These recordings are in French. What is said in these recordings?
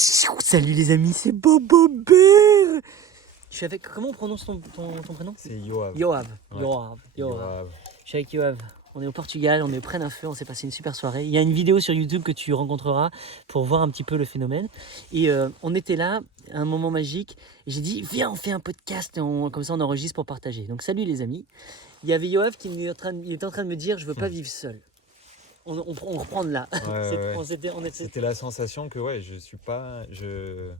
Salut les amis, c'est Bobo Bear. Je suis avec. Comment on prononce ton prénom? C'est Yoav. Yoav. Ouais. Yoav. Yoav. Je suis avec Yoav. On est au Portugal, on est près d'un feu, on s'est passé une super soirée. Il y a une vidéo sur YouTube que tu rencontreras pour voir un petit peu le phénomène. Et on était là, un moment magique. Et j'ai dit, viens, on fait un podcast, et comme ça on enregistre pour partager. Donc salut les amis. Il y avait Yoav qui était en train de me dire, je veux pas vivre seul. On reprend de là. Ouais. C'était la sensation que je suis pas, je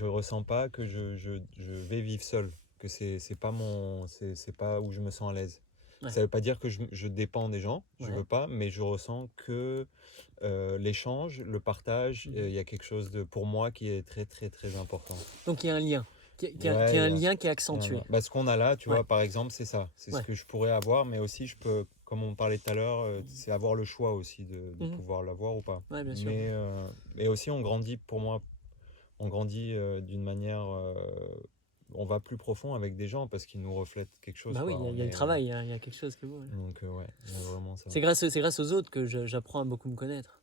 ressens pas que je vais vivre seul, que c'est pas où je me sens à l'aise. Ouais. Ça veut pas dire que je dépends des gens, je Ouais. veux pas, mais je ressens que l'échange, le partage, il y a quelque chose pour moi qui est très très très important. Donc il y a un lien. Qui a un lien qui est accentué. Bah, ce qu'on a là, tu vois, par exemple, c'est ça. C'est ce Ouais. que je pourrais avoir, mais aussi je peux, comme on parlait tout à l'heure, c'est avoir le choix aussi de pouvoir l'avoir ou pas. Ouais, bien sûr. Mais aussi, on grandit, pour moi, on grandit d'une manière. On va plus profond avec des gens parce qu'ils nous reflètent quelque chose. Bah oui, quoi. il y a le travail, il y a quelque chose que vous. Donc, ouais, il y a vraiment ça. C'est grâce aux autres que j'apprends à beaucoup me connaître.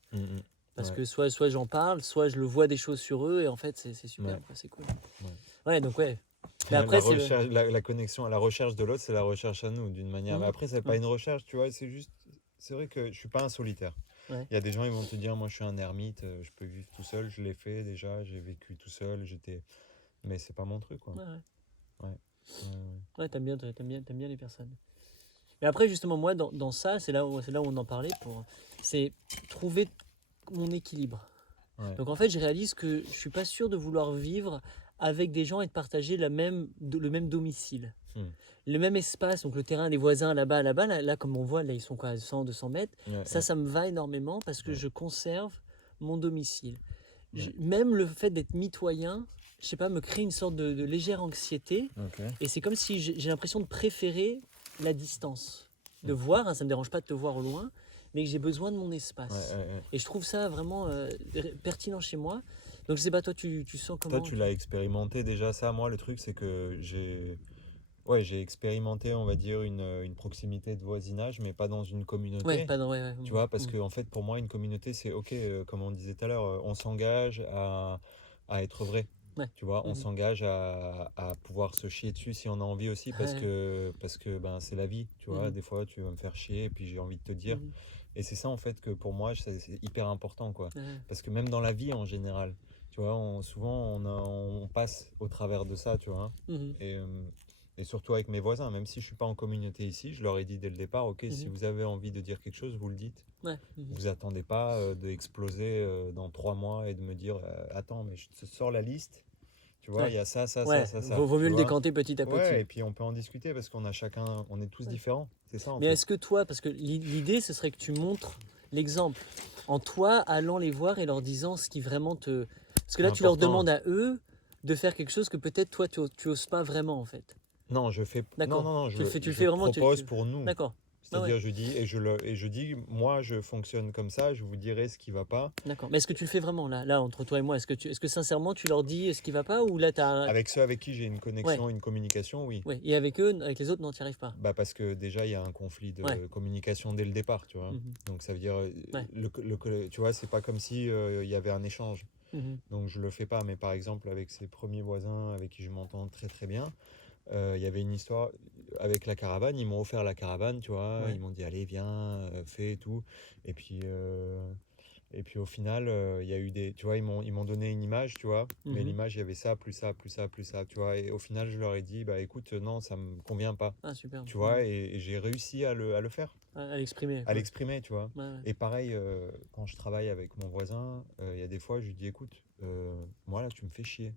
Parce que soit j'en parle, soit je le vois des choses sur eux et en fait c'est super, quoi, c'est cool. Ouais, donc ouais. Mais après, la connexion à la recherche de l'autre, c'est la recherche à nous d'une manière. Mais après, c'est pas une recherche, tu vois, c'est vrai que je suis pas un solitaire. Ouais. Il y a des gens, ils vont te dire, moi je suis un ermite, je peux vivre tout seul, je l'ai fait déjà, j'ai vécu tout seul, mais c'est pas mon truc, quoi. Ouais, t'aimes bien les personnes. Mais après, justement, moi, dans ça, c'est là où on en parlait, c'est trouver mon équilibre. Ouais. Donc en fait, je réalise que je suis pas sûr de vouloir vivre avec des gens et de partager le même domicile. Le même espace, donc le terrain des voisins là-bas, là, comme on voit, là ils sont quoi, à 100, 200 mètres. Ça me va énormément parce que je conserve mon domicile. Même le fait d'être mitoyen, je sais pas, me crée une sorte de légère anxiété. Et c'est comme si j'ai l'impression de préférer la distance. De voir, hein, ça me dérange pas de te voir au loin, mais que j'ai besoin de mon espace. Et je trouve ça vraiment pertinent chez moi. Donc je sais pas, toi tu sens comment? Toi tu l'as expérimenté déjà ça. Moi le truc c'est que j'ai expérimenté, on va dire, une proximité de voisinage, mais pas dans une communauté. Ouais, pas dans, tu vois, parce que en fait pour moi une communauté c'est ok, comme on disait tout à l'heure, on s'engage à être vrai. Tu vois, on s'engage à pouvoir se chier dessus si on a envie aussi, parce que ben, c'est la vie, tu vois. Des fois, tu vas me faire chier et puis j'ai envie de te dire. Et c'est ça, en fait, que pour moi, c'est hyper important, quoi. Parce que même dans la vie, en général, tu vois, souvent, on passe au travers de ça, tu vois. Et surtout avec mes voisins, même si je suis pas en communauté ici, je leur ai dit dès le départ, ok, si vous avez envie de dire quelque chose, vous le dites. Vous attendez pas d'exploser dans 3 mois et de me dire attends, mais je te sors la liste, tu vois, il y a ça. Vaut mieux le décanter petit à petit. Ouais, et puis on peut en discuter parce qu'on est tous différents, c'est ça en fait. Mais est-ce que toi, parce que l'idée ce serait que tu montres l'exemple en toi allant les voir et leur disant ce qui vraiment te. Parce que là tu leur demandes à eux de faire quelque chose que peut-être toi tu oses pas vraiment en fait. Non, je fais. D'accord. Non, tu fais vraiment. Propose pour nous. D'accord. C'est-à-dire, je dis je dis, moi, je fonctionne comme ça. Je vous dirai ce qui va pas. D'accord. Mais est-ce que tu le fais vraiment là entre toi et moi? Est-ce que sincèrement tu leur dis ce qui va pas ou là t'as. Avec ceux avec qui j'ai une connexion, une communication, oui. Ouais. Et avec eux, avec les autres, non, tu n'y arrives pas. Bah parce que déjà il y a un conflit de communication dès le départ, tu vois. Donc ça veut dire, tu vois, c'est pas comme si il y avait un échange. Donc je le fais pas. Mais par exemple avec ces premiers voisins avec qui je m'entends très très bien. Il y avait une histoire avec la caravane, ils m'ont offert la caravane, tu vois, ils m'ont dit allez viens, fais et tout, et puis au final il y a eu tu vois, ils m'ont donné une image, tu vois, mais l'image il y avait ça, plus ça, plus ça, plus ça, tu vois, et au final je leur ai dit bah écoute non, ça me convient pas, super. Tu vois, et j'ai réussi à le faire, à l'exprimer, tu vois. Et pareil quand je travaille avec mon voisin, il y a des fois je lui dis écoute, moi là tu me fais chier,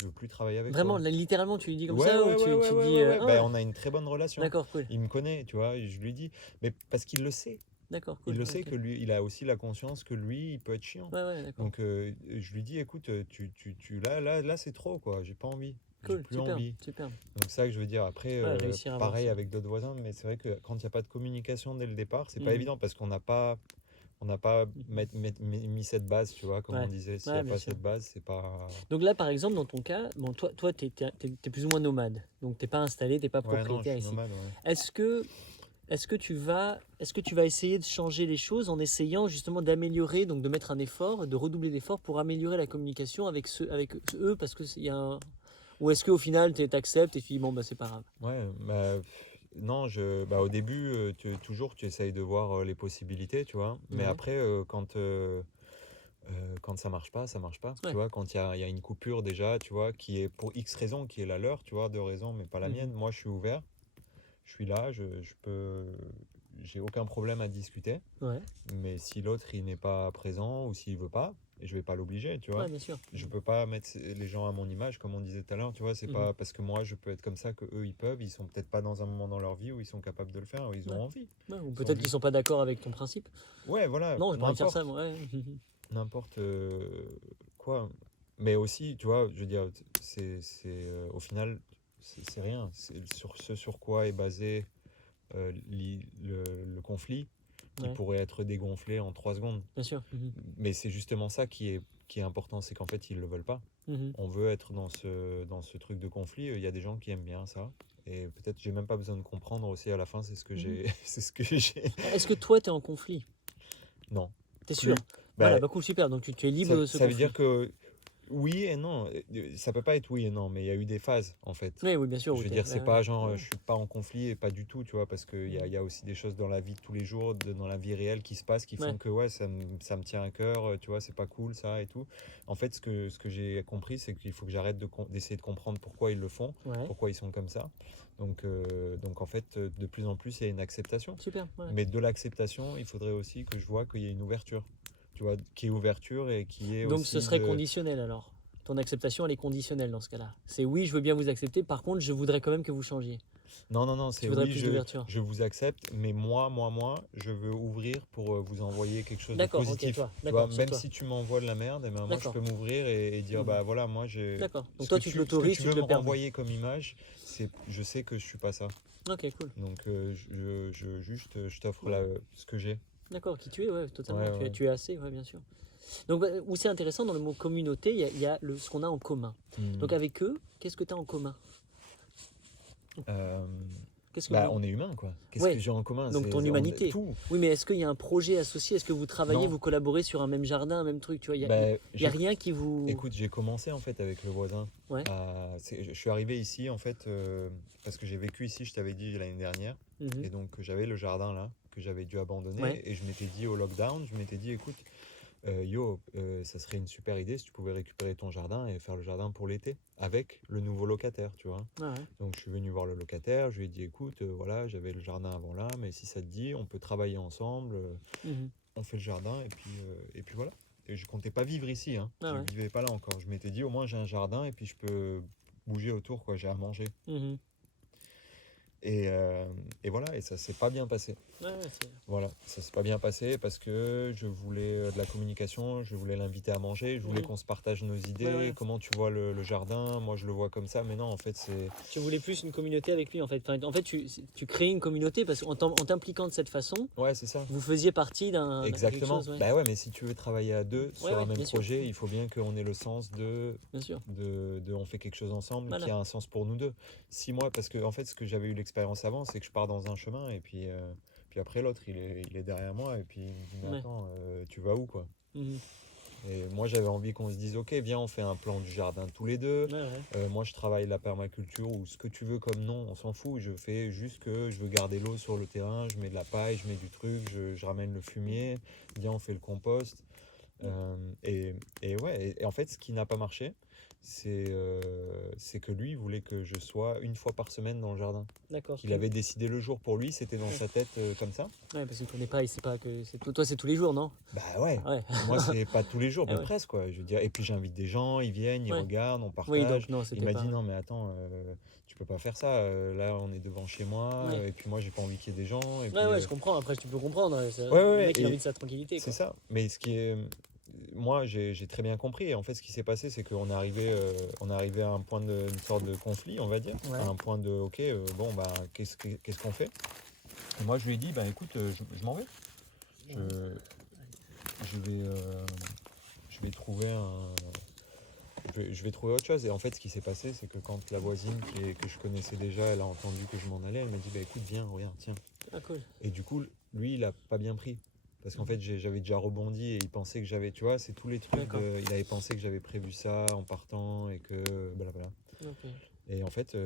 je veux plus travailler avec Vraiment, toi. Là, littéralement, tu lui dis comme ça ou tu dis. Bah, on a une très bonne relation. D'accord, cool. Il me connaît, tu vois, je lui dis. Mais parce qu'il le sait. D'accord, cool. Il le sait que lui, il a aussi la conscience que lui, il peut être chiant. D'accord. Donc, je lui dis, écoute, là, c'est trop, quoi. J'ai pas envie. Cool, J'ai plus envie. Super. Donc, ça que je veux dire. Après, pareil avec d'autres voisins, mais c'est vrai que quand il n'y a pas de communication dès le départ, c'est pas évident parce qu'on n'a pas. On n'a pas mis cette base, tu vois, comme on disait. S'il n'y a pas cette base, c'est pas. Donc là, par exemple, dans ton cas, bon, toi, t'es plus ou moins nomade. Donc, t'es pas installé, t'es pas propriétaire ici. Nomade, Est-ce que est-ce que tu vas essayer de changer les choses en essayant justement d'améliorer, donc de mettre un effort, de redoubler d'efforts pour améliorer la communication avec eux, parce que y a un... Ou est-ce qu'au final, tu acceptes et tu dis, bon, bah, c'est pas grave. Ouais, bah, non, au début, tu essayes de voir les possibilités, tu vois. Mais Ouais. après, quand ça marche pas, Ouais. tu vois. Quand il y a une coupure déjà, tu vois, qui est pour X raison, qui est la leur, tu vois, de raison, mais pas la mienne. Moi, je suis ouvert, je suis là, j'ai aucun problème à discuter. Ouais. Mais si l'autre, il n'est pas présent ou s'il veut pas, je vais pas l'obliger, tu vois. Ouais, bien sûr. Je peux pas mettre les gens à mon image, comme on disait tout à l'heure, tu vois. C'est pas parce que moi, je peux être comme ça que eux, ils peuvent. Ils sont peut-être pas dans un moment dans leur vie où ils sont capables de le faire, où ils ont envie. Ouais, ou peut-être qu'ils sont pas d'accord avec ton principe. Ouais, voilà. Non, je pourrais faire ça, moi. Ouais. N'importe quoi. Mais aussi, tu vois, je veux dire, au final, c'est rien. C'est sur ce sur quoi est basé le conflit, qui pourrait être dégonflé en 3 secondes. Bien sûr. Mais c'est justement ça qui est important, c'est qu'en fait, ils ne le veulent pas. On veut être dans ce truc de conflit. Il y a des gens qui aiment bien ça. Et peut-être j'ai même pas besoin de comprendre aussi à la fin, c'est ce que j'ai. C'est ce que j'ai. Est-ce que toi, tu es en conflit? Non. T'es sûr? Voilà, bah cool, super. Donc tu es libre de ce conflit. Ça veut dire que oui et non. Ça peut pas être oui et non, mais il y a eu des phases en fait. Oui, bien sûr. Je veux dire, c'est pas genre je suis pas en conflit et pas du tout, tu vois, parce qu'il y a aussi des choses dans la vie de tous les jours, dans la vie réelle qui se passent, qui font que ça me tient à cœur, tu vois, c'est pas cool ça et tout. En fait, ce que j'ai compris, c'est qu'il faut que j'arrête d'essayer de comprendre pourquoi ils le font, pourquoi ils sont comme ça. Donc en fait, de plus en plus, il y a une acceptation. Super. Mais de l'acceptation, il faudrait aussi que je vois qu'il y ait une ouverture. Tu vois, qui est ouverture et qui est donc aussi ce serait conditionnel alors. Ton acceptation, elle est conditionnelle dans ce cas-là. C'est oui, je veux bien vous accepter. Par contre, je voudrais quand même que vous changiez. Non, c'est oui, je vous accepte, mais moi, je veux ouvrir pour vous envoyer quelque chose de positif. Tu vois, même si tu m'envoies de la merde, moi je peux m'ouvrir et dire bah voilà, moi j'ai. D'accord. Donc toi, tu te l'autorises, tu veux me renvoyer comme image, je sais que je suis pas ça. Ok, cool. Donc je t'offre ce que j'ai. D'accord, qui tu es, ouais, totalement. Tu es assez, ouais, bien sûr. Donc, où c'est intéressant, dans le mot communauté, il y a ce qu'on a en commun. Donc, avec eux, qu'est-ce que tu as en commun? On est humain, quoi. Qu'est-ce que j'ai en commun? Donc, ton humanité. Tout. Oui, mais est-ce qu'il y a un projet associé? Est-ce que vous travaillez, vous collaborez sur un même jardin, un même truc? Tu vois, il y a rien qui vous... Écoute, j'ai commencé en fait avec le voisin. Je suis arrivé ici en fait parce que j'ai vécu ici, je t'avais dit l'année dernière. Et donc j'avais le jardin là que j'avais dû abandonner. Et je m'étais dit au lockdown, je m'étais dit écoute, ça serait une super idée si tu pouvais récupérer ton jardin et faire le jardin pour l'été avec le nouveau locataire, tu vois. Donc je suis venu voir le locataire, je lui ai dit écoute, voilà, j'avais le jardin avant là, mais si ça te dit, on peut travailler ensemble, on fait le jardin et puis voilà. Et je comptais pas vivre ici, hein. Je ne vivais pas là encore. Je m'étais dit au moins j'ai un jardin et puis je peux bouger autour, quoi, j'ai à manger. Et voilà, et ça s'est pas bien passé. Voilà, ça s'est pas bien passé parce que je voulais de la communication, je voulais l'inviter à manger, je voulais qu'on se partage nos idées, comment tu vois le jardin, moi je le vois comme ça, mais non, en fait c'est... Tu voulais plus une communauté avec lui, en fait. Enfin, en fait, tu crées une communauté parce qu'en t'impliquant de cette façon, c'est ça. Vous faisiez partie d'un... Exactement. Bah ouais, mais si tu veux travailler à deux sur un même projet, il faut bien qu'on ait le sens de on fait quelque chose ensemble qui a un sens pour nous deux. Si moi, parce que en fait, ce que j'avais eu l'expérience avant, c'est que je pars dans un chemin et puis après l'autre, il est derrière moi et puis il me dit mais attends, tu vas où quoi? Et moi j'avais envie qu'on se dise ok viens on fait un plan du jardin tous les deux. Moi je travaille la permaculture ou ce que tu veux comme nom, on s'en fout. Je fais juste que je veux garder l'eau sur le terrain, je mets de la paille, je mets du truc, je ramène le fumier, viens on fait le compost. Et en fait ce qui n'a pas marché, c'est que lui il voulait que je sois une fois par semaine dans le jardin. D'accord. Il avait décidé le jour pour lui, c'était dans sa tête comme ça. Ouais, parce qu'il ne connaît pas, il sait pas que toi c'est tous les jours, non? Bah ouais. Moi c'est pas tous les jours, mais presque quoi. Je veux dire. Et puis j'invite des gens, ils viennent, ils regardent, on partage. Oui, donc, non, il m'a dit non mais attends, tu peux pas faire ça. Là on est devant chez moi et puis moi j'ai pas envie qu'il y ait des gens. Et puis, je comprends. Après tu peux comprendre. Le mec il a envie de sa tranquillité. C'est ça. Mais ce qui est moi, j'ai très bien compris. Et en fait, ce qui s'est passé, c'est qu'on est arrivé à un point une sorte de conflit, on va dire, à un point de, ok, bon, bah, qu'est-ce qu'on fait? Et moi, je lui ai dit, bah, écoute, je m'en vais. Je vais trouver je vais trouver autre chose. Et en fait, ce qui s'est passé, c'est que quand la voisine que je connaissais déjà, elle a entendu que je m'en allais, elle m'a dit, bah écoute, viens, regarde, tiens. Ah, cool. Et du coup, lui, il a pas bien pris. Parce qu'en fait, j'avais déjà rebondi et il pensait que j'avais, tu vois, c'est tous les trucs il avait pensé que j'avais prévu ça en partant et que blablabla. Okay. Et en fait,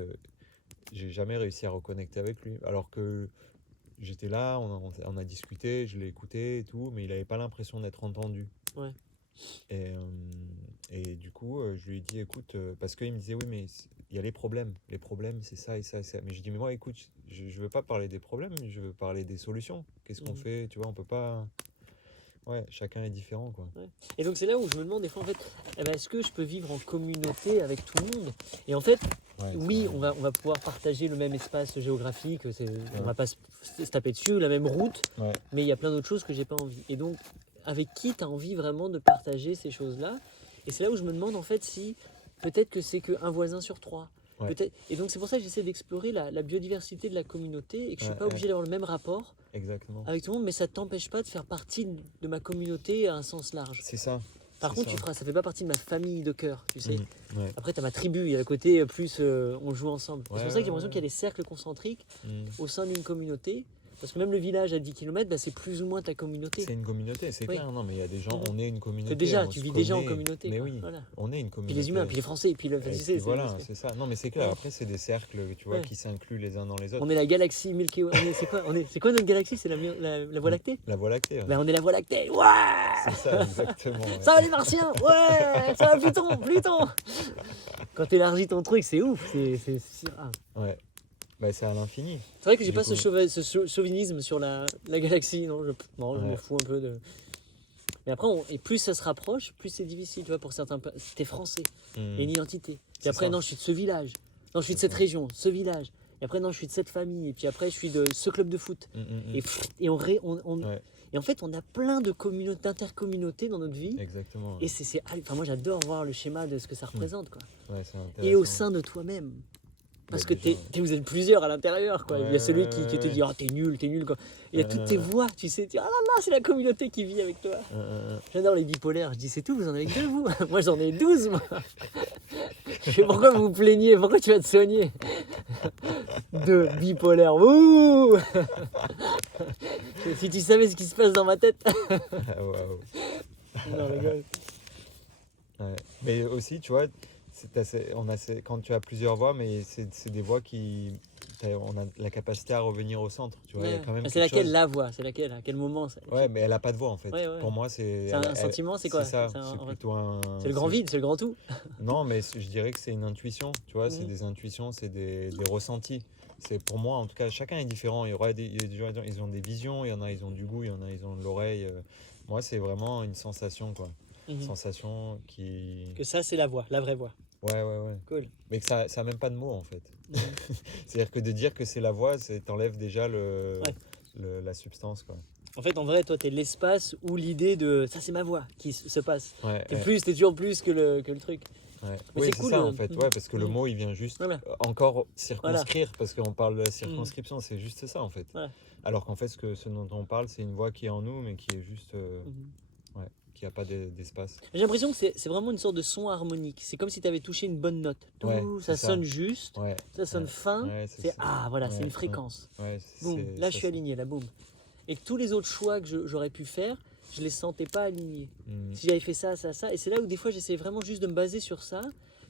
j'ai jamais réussi à reconnecter avec lui. Alors que j'étais là, on a discuté, je l'ai écouté et tout, mais il avait pas l'impression d'être entendu. Ouais. Et du coup, je lui ai dit, écoute, parce qu'il me disait, oui, mais il y a les problèmes. Les problèmes, c'est ça et ça et ça. Mais je dis, mais moi, écoute, je veux pas parler des problèmes, je veux parler des solutions. Qu'est-ce qu'on fait? Tu vois, on peut pas. Ouais, chacun est différent, quoi. Ouais. Et donc, c'est là où je me demande, des fois, en fait, est-ce que je peux vivre en communauté avec tout le monde? Et en fait, oui, on va pouvoir partager le même espace géographique, on va pas se taper dessus, la même route, mais il y a plein d'autres choses que j'ai pas envie. Et donc, avec qui tu as envie vraiment de partager ces choses-là? Et c'est là où je me demande, en fait, si peut-être que c'est qu'un voisin sur 3. Peut-être. Et donc, c'est pour ça que j'essaie d'explorer la biodiversité de la communauté et que je ne suis pas obligé d'avoir le même rapport avec tout le monde, mais ça ne t'empêche pas de faire partie de ma communauté à un sens large. C'est ça. Par contre, ça fait pas partie de ma famille de cœur, tu sais. Ouais. Après, tu as ma tribu, il y a le côté plus on joue ensemble. Ouais, c'est pour ça que j'ai l'impression qu'il y a des cercles concentriques au sein d'une communauté. Parce que même le village à 10 km, c'est plus ou moins ta communauté. C'est une communauté, c'est clair. Non, mais il y a des gens, on est une communauté. Tu vis déjà en communauté. Mais oui, voilà. On est une communauté. Puis les humains, puis les Français, puis le voilà, c'est ça. Non, mais c'est clair. Après, c'est des cercles, tu vois, qui s'incluent les uns dans les autres. On est la galaxie Milky Way. C'est quoi notre galaxie? C'est la Voie lactée? La Voie lactée. Ben, on est la Voie lactée. Ouais. C'est ça, exactement. Ça va les Martiens? Ouais. Ça va Pluton. Quand t'élargis ton truc, c'est ouf. C'est rare. Ouais. Bah, c'est à l'infini. C'est vrai que j'ai pas ce chauvinisme sur la galaxie. Non, je m'en fous un peu de. Mais après, et plus ça se rapproche, plus c'est difficile. Tu vois, pour certains, t'es français. Il y a une identité. Puis après, non, je suis de ce village. Non, je suis de cette région, ce village. Et après, non, je suis de cette famille. Et puis après, je suis de ce club de foot. Et en fait, on a plein de d'intercommunautés dans notre vie. Exactement. Et enfin, moi, j'adore voir le schéma de ce que ça représente, quoi. Ouais, c'est intéressant. Et au sein de toi-même. Parce que vous êtes plusieurs à l'intérieur, quoi. Il y a celui qui te dit, oh, t'es nul, quoi. Il y a toutes tes voix, tu sais. Ah là là, c'est la communauté qui vit avec toi. J'adore les bipolaires. Je dis, c'est tout, vous en avez que 2, vous. Moi, j'en ai 12, moi. Je sais pourquoi vous vous plaignez, pourquoi tu vas te soigner? 2 bipolaires. Ouh. Si tu savais ce qui se passe dans ma tête. Waouh. Non, rigole. Ouais. Mais aussi, tu vois, quand tu as plusieurs voix, mais c'est des voix on a la capacité à revenir au centre. Tu vois, quand même c'est laquelle la voix? C'est laquelle? À quel moment ça? Ouais, mais elle n'a pas de voix en fait. Pour moi, c'est un sentiment, c'est quoi? C'est ça. C'est plutôt c'est le grand vide, c'est le grand tout. Non, mais je dirais que c'est une intuition. Tu vois, c'est des intuitions, c'est des ressentis. C'est pour moi, en tout cas, chacun est différent. Il y a des gens, ils ont des visions, il y en a, ils ont du goût, il y en a, ils ont de l'oreille. Moi, c'est vraiment une sensation, quoi. Sensation qui. Que ça, c'est la voix, la vraie voix. Ouais. Cool. Mais que ça n'a même pas de mots en fait. C'est-à-dire que de dire que c'est la voix, t'enlèves déjà la substance, quoi. En fait, en vrai, toi, t'es l'espace où l'idée de ça, c'est ma voix qui se passe. T'es toujours plus que le truc. Ouais. Oui, c'est cool, ça en fait, parce que le mot il vient juste encore circonscrire, parce qu'on parle de la circonscription, c'est juste ça en fait. Alors qu'en fait, ce dont on parle, c'est une voix qui est en nous, mais qui est juste. Qui n'a pas d'espace. J'ai l'impression que c'est vraiment une sorte de son harmonique. C'est comme si tu avais touché une bonne note. Ça sonne juste, ça sonne fin. C'est une fréquence. Boum, là je suis aligné, là boum. Et que tous les autres choix que j'aurais pu faire, je les sentais pas alignés. Si j'avais fait ça. Et c'est là où des fois j'essaie vraiment juste de me baser sur ça,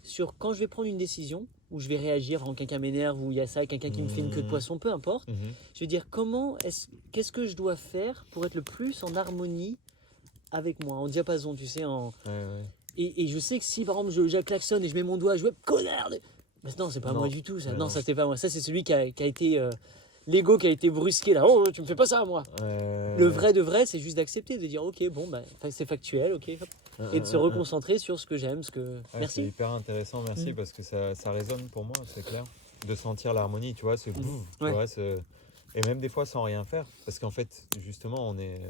sur quand je vais prendre une décision, où je vais réagir quand quelqu'un m'énerve, où il y a ça, quelqu'un qui me fait une queue de poisson, peu importe. Je vais dire qu'est-ce que je dois faire pour être le plus en harmonie avec moi, en diapason, tu sais, Et je sais que si par exemple je klaxonne et je mets mon doigt, je vais connard. Mais non, c'est pas moi du tout ça. Non, ça c'était pas moi. Ça c'est celui qui a été l'ego qui a été brusqué là. Oh, tu me fais pas ça à moi. Le vrai de vrai, c'est juste d'accepter, de dire ok, bon bah c'est factuel, ok, et de se reconcentrer sur ce que j'aime, merci. C'est hyper intéressant, merci parce que ça résonne pour moi, c'est clair. De sentir l'harmonie, tu vois, tu vois, et même des fois sans rien faire, parce qu'en fait justement on est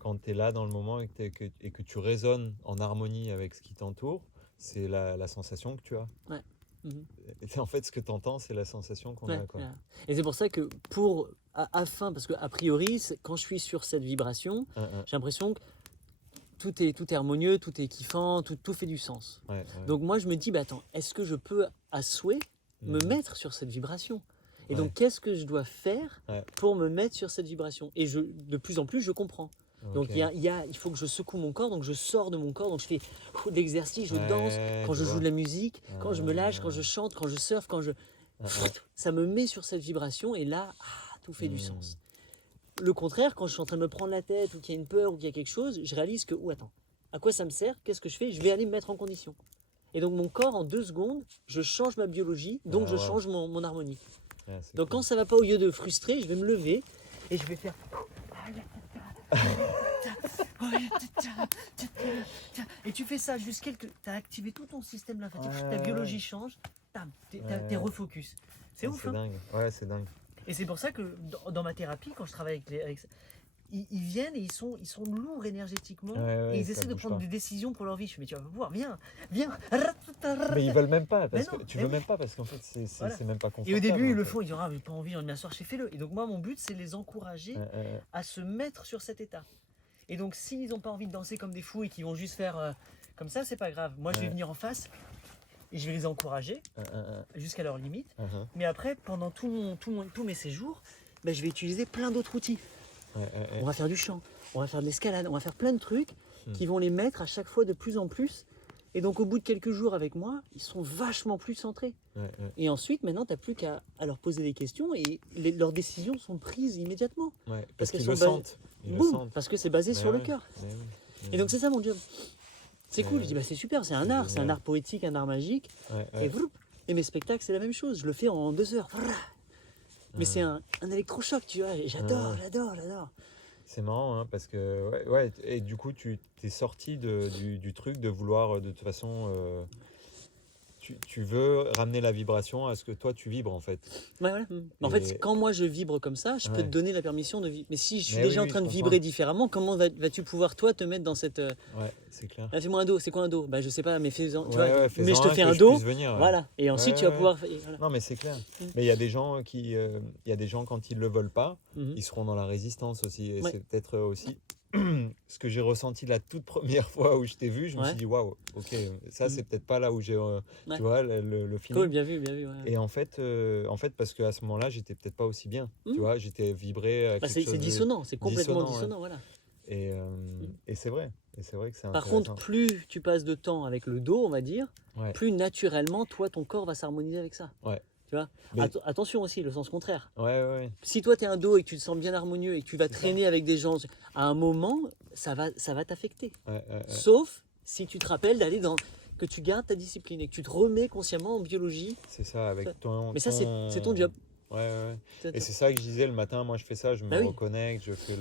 quand tu es là dans le moment et que tu résonnes en harmonie avec ce qui t'entoure, c'est la sensation que tu as. Et en fait, ce que tu entends, c'est la sensation qu'on a. Quoi. Et c'est pour ça que parce qu'a priori, quand je suis sur cette vibration, j'ai l'impression que tout est harmonieux, tout est kiffant, tout fait du sens. Ouais, ouais. Donc moi je me dis, attends, est-ce que je peux à souhait me mettre sur cette vibration? Et donc qu'est-ce que je dois faire pour me mettre sur cette vibration? Et de plus en plus je comprends. Donc il faut que je secoue mon corps, donc je sors de mon corps, donc je fais de l'exercice, je danse, quand je joue de la musique, quand je me lâche, quand je chante, quand je surfe, ça me met sur cette vibration et là, tout fait du sens. Le contraire, quand je suis en train de me prendre la tête ou qu'il y a une peur ou qu'il y a quelque chose, je réalise que, attends, à quoi ça me sert? Qu'est-ce que je fais? Je vais aller me mettre en condition. Et donc mon corps, en 2 secondes, je change ma biologie, donc je change mon harmonie. Donc quand ça va pas, au lieu de frustrer, je vais me lever et je vais faire... Et tu fais ça jusqu'à ce que tu as activé tout ton système lymphatique, ta biologie change, t'es refocus. C'est ouf, c'est dingue. Ouais, c'est dingue. Et c'est pour ça que dans ma thérapie, quand je travaille avec ils viennent et ils sont lourds énergétiquement et ils essaient de prendre des décisions pour leur vie. Je me dis, tu vas pouvoir, viens. Mais ils veulent même pas, tu veux même pas parce qu'en fait c'est même pas confortable. Et au début ils le font, ils disent, j'ai pas envie, j'ai envie de m'asseoir, fais-le. Et donc moi mon but c'est de les encourager à se mettre sur cet état. Et donc s'ils n'ont pas envie de danser comme des fous et qu'ils vont juste faire comme ça, c'est pas grave. Moi je vais venir en face et je vais les encourager jusqu'à leur limite. Mais après, pendant tous mes séjours, je vais utiliser plein d'autres outils. On va faire du chant, on va faire de l'escalade, on va faire plein de trucs qui vont les mettre à chaque fois de plus en plus. Et donc au bout de quelques jours avec moi, ils sont vachement plus centrés. Et ensuite, maintenant, tu n'as plus qu'à leur poser des questions et leurs décisions sont prises immédiatement. Parce qu'ils le sentent. Parce que c'est basé sur le cœur. Et donc c'est ça mon job. C'est cool, je dis c'est super, c'est un art poétique, un art magique. Et mes spectacles c'est la même chose, je le fais en 2 heures. Mais c'est un électrochoc, tu vois, j'adore. C'est marrant hein, parce que et du coup tu t'es sorti du truc de vouloir de toute façon tu veux ramener la vibration à ce que toi tu vibres en fait. Voilà. En fait, quand moi je vibre comme ça, je peux te donner la permission de vibrer. Mais si je suis déjà en train de vibrer différemment, comment vas-tu pouvoir toi te mettre dans cette... Ouais, c'est clair. Là, fais-moi un do, c'est quoi un do? Je sais pas, mais fais-en, tu vois, mais je te fais un do, venir, voilà. Et ensuite tu vas pouvoir... Voilà. Non mais c'est clair. Mais il y a des gens qui, quand ils le veulent pas, ils seront dans la résistance aussi. Et c'est peut-être aussi... ce que j'ai ressenti la toute première fois où je t'ai vu, je me suis dit waouh, ok, ça c'est peut-être pas là où j'ai tu vois le feeling. Cool, bien vu. Et en fait parce qu'à ce moment-là j'étais peut-être pas aussi bien, tu vois, j'étais vibré c'est dissonant, c'est complètement dissonant, voilà. Et c'est vrai que c'est intéressant. Par contre, plus tu passes de temps avec le dos, on va dire, plus naturellement toi ton corps va s'harmoniser avec ça. Tu vois, attention aussi, le sens contraire. Si toi tu es un dos et que tu te sens bien harmonieux et que tu vas traîner avec des gens, à un moment, ça va t'affecter. Sauf si tu te rappelles que tu gardes ta discipline et que tu te remets consciemment en biologie. C'est ça, avec ton... Mais ça, c'est ton job. Et c'est ça que je disais le matin, moi je fais ça, je me reconnecte, je fais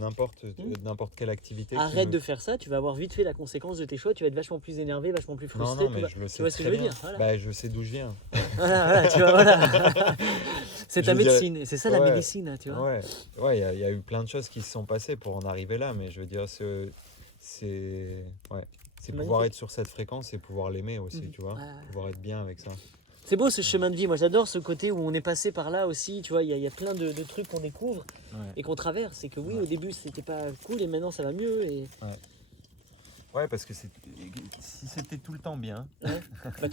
n'importe quelle activité. Arrête de faire ça, tu vas avoir vite fait la conséquence de tes choix, tu vas être vachement plus énervé, vachement plus frustré. Non, mais je le sais, tu vois ce que je veux dire, voilà. Je sais d'où je viens. Tu vois, voilà. C'est ta médecine, et c'est ça la médecine, tu vois. Il y a eu plein de choses qui se sont passées pour en arriver là, mais je veux dire, c'est pouvoir être sur cette fréquence et pouvoir l'aimer aussi, tu vois, pouvoir être bien avec ça. C'est beau ce chemin de vie, moi j'adore ce côté où on est passé par là aussi, tu vois, il y a plein de trucs qu'on découvre et qu'on traverse, et que au début c'était pas cool et maintenant ça va mieux. Et... parce que si c'était tout le temps bien, tu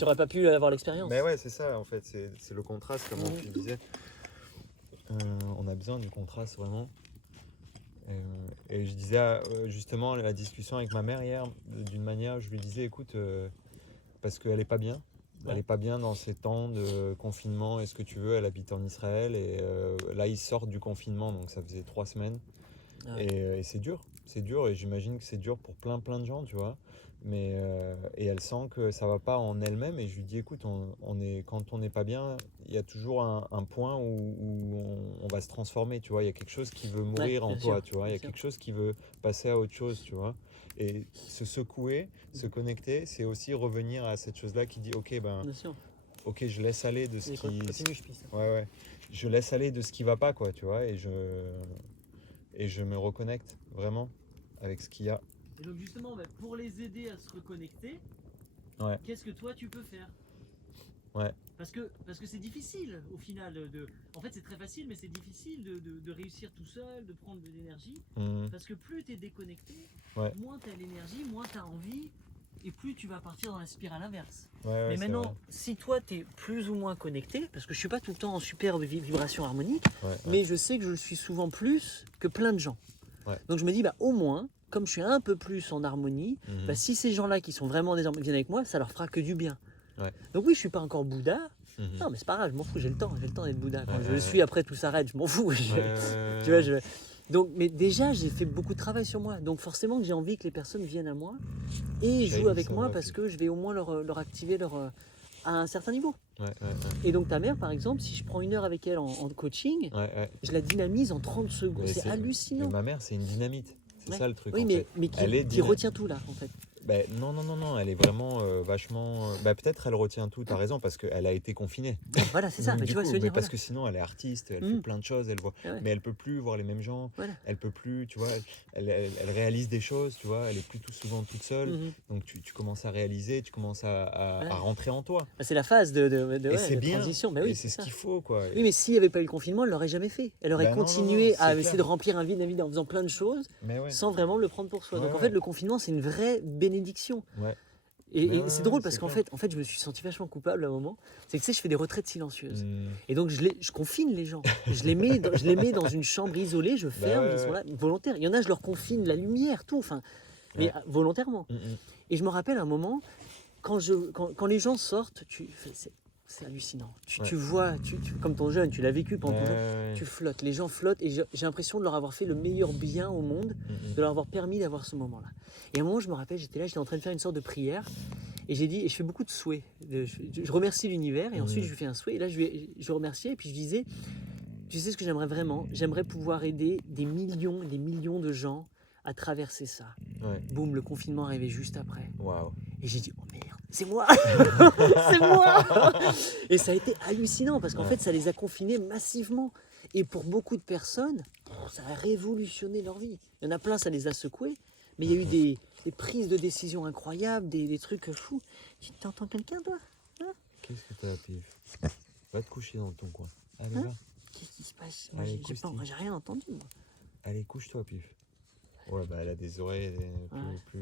n'aurais pas pu avoir l'expérience. Mais c'est ça en fait, c'est le contraste, comme tu disais. On a besoin du contraste vraiment. Et je disais justement la discussion avec ma mère hier, d'une manière, je lui disais écoute, parce qu'elle est pas bien. Elle n'est pas bien dans ces temps de confinement et ce que tu veux, elle habite en Israël et là ils sortent du confinement, donc ça faisait 3 semaines et c'est dur et j'imagine que c'est dur pour plein de gens, tu vois, mais et elle sent que ça va pas en elle-même et je lui dis écoute, quand on n'est pas bien, il y a toujours un point où on va se transformer, tu vois, il y a quelque chose qui veut mourir en toi, tu vois, il y a quelque chose qui veut passer à autre chose, tu vois. Et se secouer, se connecter, c'est aussi revenir à cette chose-là qui dit ok, je laisse aller de ce qui... Je laisse aller de ce qui va pas, quoi, tu vois, et je me reconnecte vraiment avec ce qu'il y a. Et donc justement, pour les aider à se reconnecter, qu'est-ce que toi tu peux faire? Parce que c'est difficile au final. En fait, c'est très facile, mais c'est difficile de réussir tout seul, de prendre de l'énergie. Parce que plus tu es déconnecté, moins tu as l'énergie, moins tu as envie, et plus tu vas partir dans la spirale inverse. Mais maintenant, si toi tu es plus ou moins connecté, parce que je suis pas tout le temps en super vibration harmonique, mais je sais que je le suis souvent plus que plein de gens. Donc je me dis, au moins, comme je suis un peu plus en harmonie, si ces gens-là qui sont vraiment désormais viennent avec moi, ça leur fera que du bien. Donc oui, je suis pas encore Bouddha. Non, mais c'est pas grave, je m'en fous, j'ai le temps d'être Bouddha. Quand je le suis, après tout s'arrête, je m'en fous. Tu vois, donc, mais déjà, j'ai fait beaucoup de travail sur moi. Donc forcément que j'ai envie que les personnes viennent à moi et jouent avec moi parce que je vais au moins leur activer à un certain niveau. Et donc ta mère, par exemple, si je prends 1 heure avec elle en coaching, je la dynamise en 30 secondes. C'est hallucinant. Mais ma mère, c'est une dynamite. C'est ça le truc. Oui, mais qui retient tout là, en fait. Non, elle est vraiment vachement. Peut-être elle retient tout, t'as raison, parce qu'elle a été confinée. Voilà, c'est ça, mais tu vois ce que je veux dire. Parce que sinon, elle est artiste, elle fait plein de choses, elle voit. Mais elle peut plus voir les mêmes gens, elle peut plus, tu vois, elle réalise des choses, tu vois, elle est plus souvent toute seule. Donc tu commences à réaliser, tu commences à rentrer en toi. C'est la phase de bien. transition. Et c'est ce qu'il faut, quoi. Oui, mais s'il n'y avait pas eu le confinement, elle l'aurait jamais fait. Elle aurait continué à essayer de remplir un vide en faisant plein de choses sans vraiment le prendre pour soi. Donc en fait, le confinement, c'est une vraie bénédiction. Et c'est drôle parce qu'en fait, je me suis senti vachement coupable à un moment. C'est que je fais des retraites silencieuses. Et donc je confine les gens. Je les mets dans une chambre isolée, je ferme, ils sont là, volontaires. Il y en a, je leur confine la lumière, tout, mais volontairement. Et je me rappelle un moment, quand les gens sortent, c'est hallucinant. Tu vois, comme ton jeune, tu l'as vécu pendant ton jeune, tu flottes, les gens flottent et j'ai l'impression de leur avoir fait le meilleur bien au monde, de leur avoir permis d'avoir ce moment-là. Et à un moment, je me rappelle, j'étais en train de faire une sorte de prière et j'ai dit, et je fais beaucoup de souhaits. Je remercie l'univers et ensuite je lui fais un souhait. Et là, je remerciais et puis je disais, tu sais ce que j'aimerais vraiment? J'aimerais pouvoir aider des millions et des millions de gens à traverser ça. Boum, le confinement arrivait juste après. Et j'ai dit, oh merde, c'est moi. C'est moi. Et ça a été hallucinant parce qu'en fait, ça les a confinés massivement. Et pour beaucoup de personnes, ça a révolutionné leur vie. Il y en a plein, ça les a secoués. Mais il y a eu des prises de décision incroyables, des trucs fous. Tu t'entends quelqu'un, toi? Qu'est-ce que t'as, Pif? Va te coucher dans ton coin. Allez, va. Qu'est-ce qui se passe? Moi, j'ai rien entendu. Moi. Allez, couche-toi, Pif. Ouais, elle a des oreilles plus...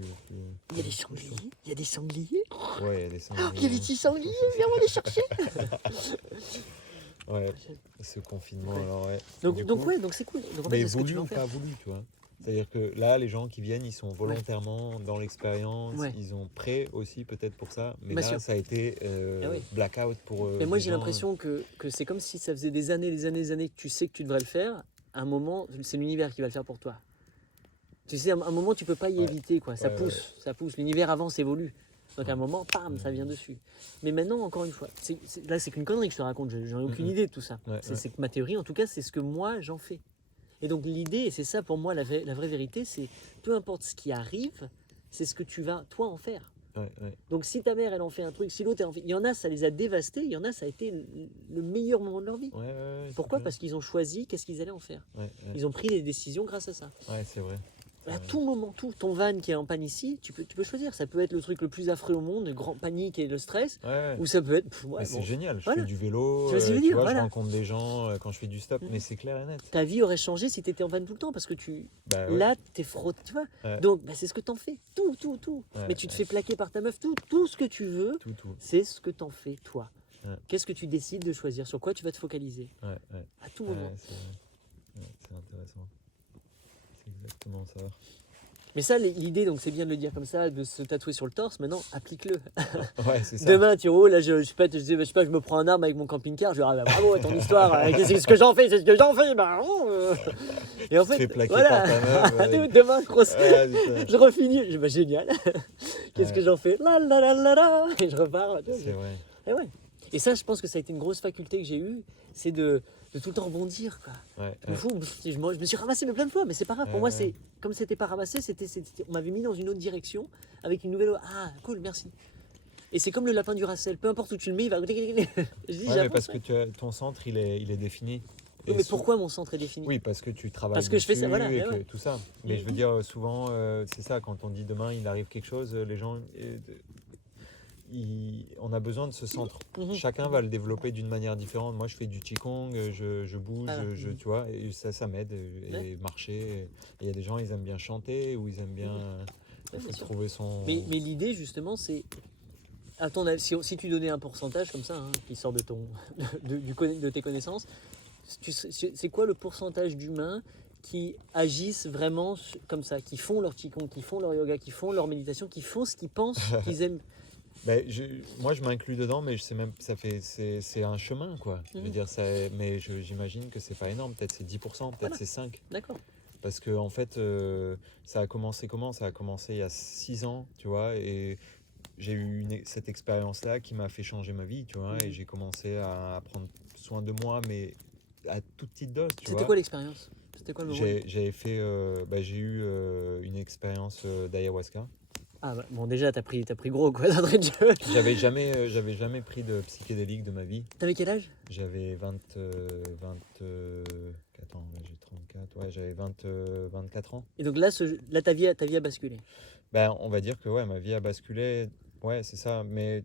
Il y a des sangliers. Il y a des sangliers. Ouais, il y a des sangliers. Il y a des petits sangliers, viens, on va les chercher. Ce confinement, alors donc c'est cool. Donc, en fait, mais voulu ou pas voulu, tu vois. C'est-à-dire que là, les gens qui viennent, ils sont volontairement dans l'expérience, ils ont prêt aussi peut-être pour ça, mais là, ça a été blackout pour mais moi, j'ai l'impression que c'est comme si ça faisait des années que tu sais que tu devrais le faire. À un moment, c'est l'univers qui va le faire pour toi. Tu sais, à un moment, tu peux pas y éviter, quoi. Ça pousse. L'univers avance, évolue. Donc à un moment, pam, ça vient dessus. Mais maintenant, encore une fois, là, c'est qu'une connerie que je te raconte. J'en ai aucune idée de tout ça. C'est que ma théorie, en tout cas, c'est ce que moi, j'en fais. Et donc l'idée, et c'est ça pour moi la vraie vérité, c'est peu importe ce qui arrive, c'est ce que tu vas, toi, en faire. Donc si ta mère, elle en fait un truc, si l'autre, elle en fait... Il y en a, ça les a dévastés, il y en a, ça a été le meilleur moment de leur vie. Pourquoi? Parce qu'ils ont choisi qu'est-ce qu'ils allaient en faire. Ils ont pris des décisions grâce à ça. C'est vrai. À tout moment, ton van qui est en panne ici, tu peux choisir. Ça peut être le truc le plus affreux au monde, le grand panique et le stress, ou ça peut être... c'est génial, je fais du vélo, tu vois, je rencontre des gens quand je fais du stop, mais c'est clair et net. Ta vie aurait changé si tu étais en van tout le temps, parce que là, t'es frotté, tu vois. Donc, c'est ce que t'en fais, tout. Mais tu te fais plaquer par ta meuf, tout ce que tu veux, c'est ce que t'en fais, toi. Qu'est-ce que tu décides de choisir, sur quoi tu vas te focaliser, à tout moment. C'est intéressant. C'est exactement ça. Mais ça, l'idée, donc c'est bien de le dire comme ça, de se tatouer sur le torse, maintenant, applique-le. C'est ça. Demain, tu roules, là, je sais pas, je me prends un arme avec mon camping-car, je vais dire, bravo, ton histoire, c'est ce que j'en fais, Et en fait, fais plaquer par ta meuf. Demain, je refinis, génial. Qu'est-ce que j'en fais? Et je repars. C'est vrai. Et ça, je pense que ça a été une grosse faculté que j'ai eue, c'est de tout le temps rebondir, quoi. Je me suis ramassé plein de fois, mais c'est pas grave. Pour moi, c'est comme c'était pas ramassé, on m'avait mis dans une autre direction avec une nouvelle. Ah, cool, merci. Et c'est comme le lapin du Racel. Peu importe où tu le mets, il va. Mais parce que ton centre, il est défini. Oui, mais pourquoi mon centre est défini? Oui, parce que tu travailles parce que je fais ça, voilà, et tout ça. Mais je veux dire, souvent, c'est ça, quand on dit demain, il arrive quelque chose, les gens... on a besoin de ce centre. Mhm. Chacun va le développer d'une manière différente. Moi, je fais du qigong, je bouge, Ah. tu vois, et ça m'aide. Et marcher. Il y a des gens, ils aiment bien chanter ou ils aiment bien. Il faut trouver son. Mais l'idée, justement, c'est. À ton avis, si tu donnais un pourcentage comme ça, qui sort de tes connaissances, c'est quoi le pourcentage d'humains qui agissent vraiment comme ça, qui font leur qigong, qui font leur yoga, qui font leur méditation, qui font ce qu'ils pensent qu'ils aiment? Moi, je m'inclus dedans, mais je sais même, c'est un chemin, quoi. Je veux dire, mais j'imagine que c'est pas énorme. Peut-être c'est 10%, peut-être c'est 5%. D'accord. Parce que en fait, ça a commencé comment? Ça a commencé il y a 6 ans, tu vois, et j'ai eu cette expérience-là qui m'a fait changer ma vie, tu vois, et j'ai commencé à prendre soin de moi, mais à toute petite dose, tu vois. C'était quoi l'expérience? C'était quoi le moment? J'ai eu une expérience d'ayahuasca. Ah bah, bon, déjà t'as pris gros, quoi, d'entrée de jeu. J'avais jamais pris de psychédélique de ma vie. T'avais quel âge? J'avais attends, là, j'ai 34, ouais, j'avais 24 ans. Et donc là, ta vie a basculé. On va dire que ouais, ma vie a basculé, ouais, c'est ça, mais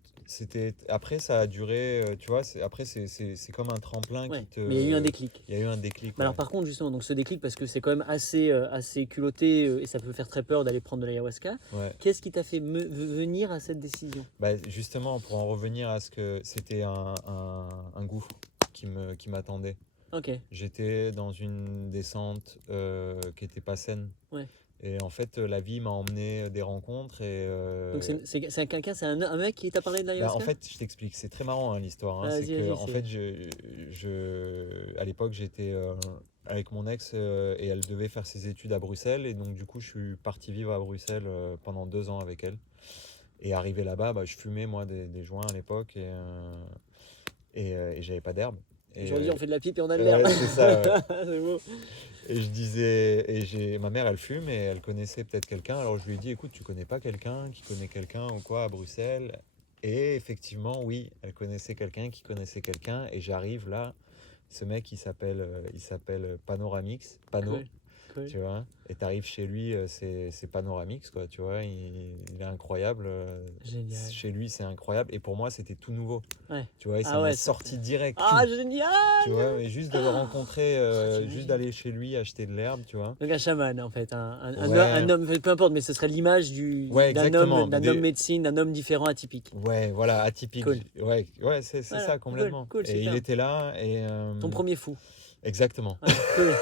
après ça a duré, tu vois, après c'est comme un tremplin Ouais, qui te... mais il y a eu un déclic. Il y a eu un déclic, Mais alors ouais. par contre, justement, donc ce déclic, parce que c'est quand même assez culotté et ça peut faire très peur d'aller prendre de l'ayahuasca, Ouais. qu'est-ce qui t'a fait venir à cette décision? Justement, pour en revenir à ce que c'était un gouffre qui m'attendait. Ok. J'étais dans une descente qui n'était pas saine. Ouais. Et en fait, la vie m'a emmené des rencontres. Donc c'est quelqu'un, c'est un mec qui t'a parlé de l'ayahuasca? En fait, je t'explique, c'est très marrant l'histoire. C'est que, en fait, à l'époque, j'étais avec mon ex et elle devait faire ses études à Bruxelles. Et donc, du coup, je suis parti vivre à Bruxelles pendant 2 ans avec elle. Et arrivé là-bas, je fumais, moi, des joints à l'époque et j'avais pas d'herbe. Aujourd'hui, on fait de la pipe et on a de l'herbe. Ouais, c'est ça. Ouais. C'est beau. Et je disais, ma mère, elle fume et elle connaissait peut-être quelqu'un. Alors je lui ai dit, écoute, tu connais pas quelqu'un qui connaît quelqu'un ou quoi à Bruxelles? Et effectivement, oui, elle connaissait quelqu'un qui connaissait quelqu'un. Et j'arrive là, ce mec, il s'appelle Panoramix, Pano, Cool. tu vois. Et t'arrives chez lui, c'est Panoramix, quoi, tu vois. Il est incroyable. Génial. Chez lui, c'est incroyable. Et pour moi, c'était tout nouveau. Ouais. Tu vois, et ça m'a sorti direct. Ah, génial! Tu vois, mais juste de le rencontrer, juste d'aller chez lui acheter de l'herbe, tu vois. Donc un chaman, en fait, un homme, peu importe, mais ce serait l'image d'un homme médecine, d'un homme différent, atypique. Ouais, voilà, atypique. Cool. Ouais, c'est voilà, ça complètement. Cool, et il était là et... Ton premier fou. Exactement. Cool.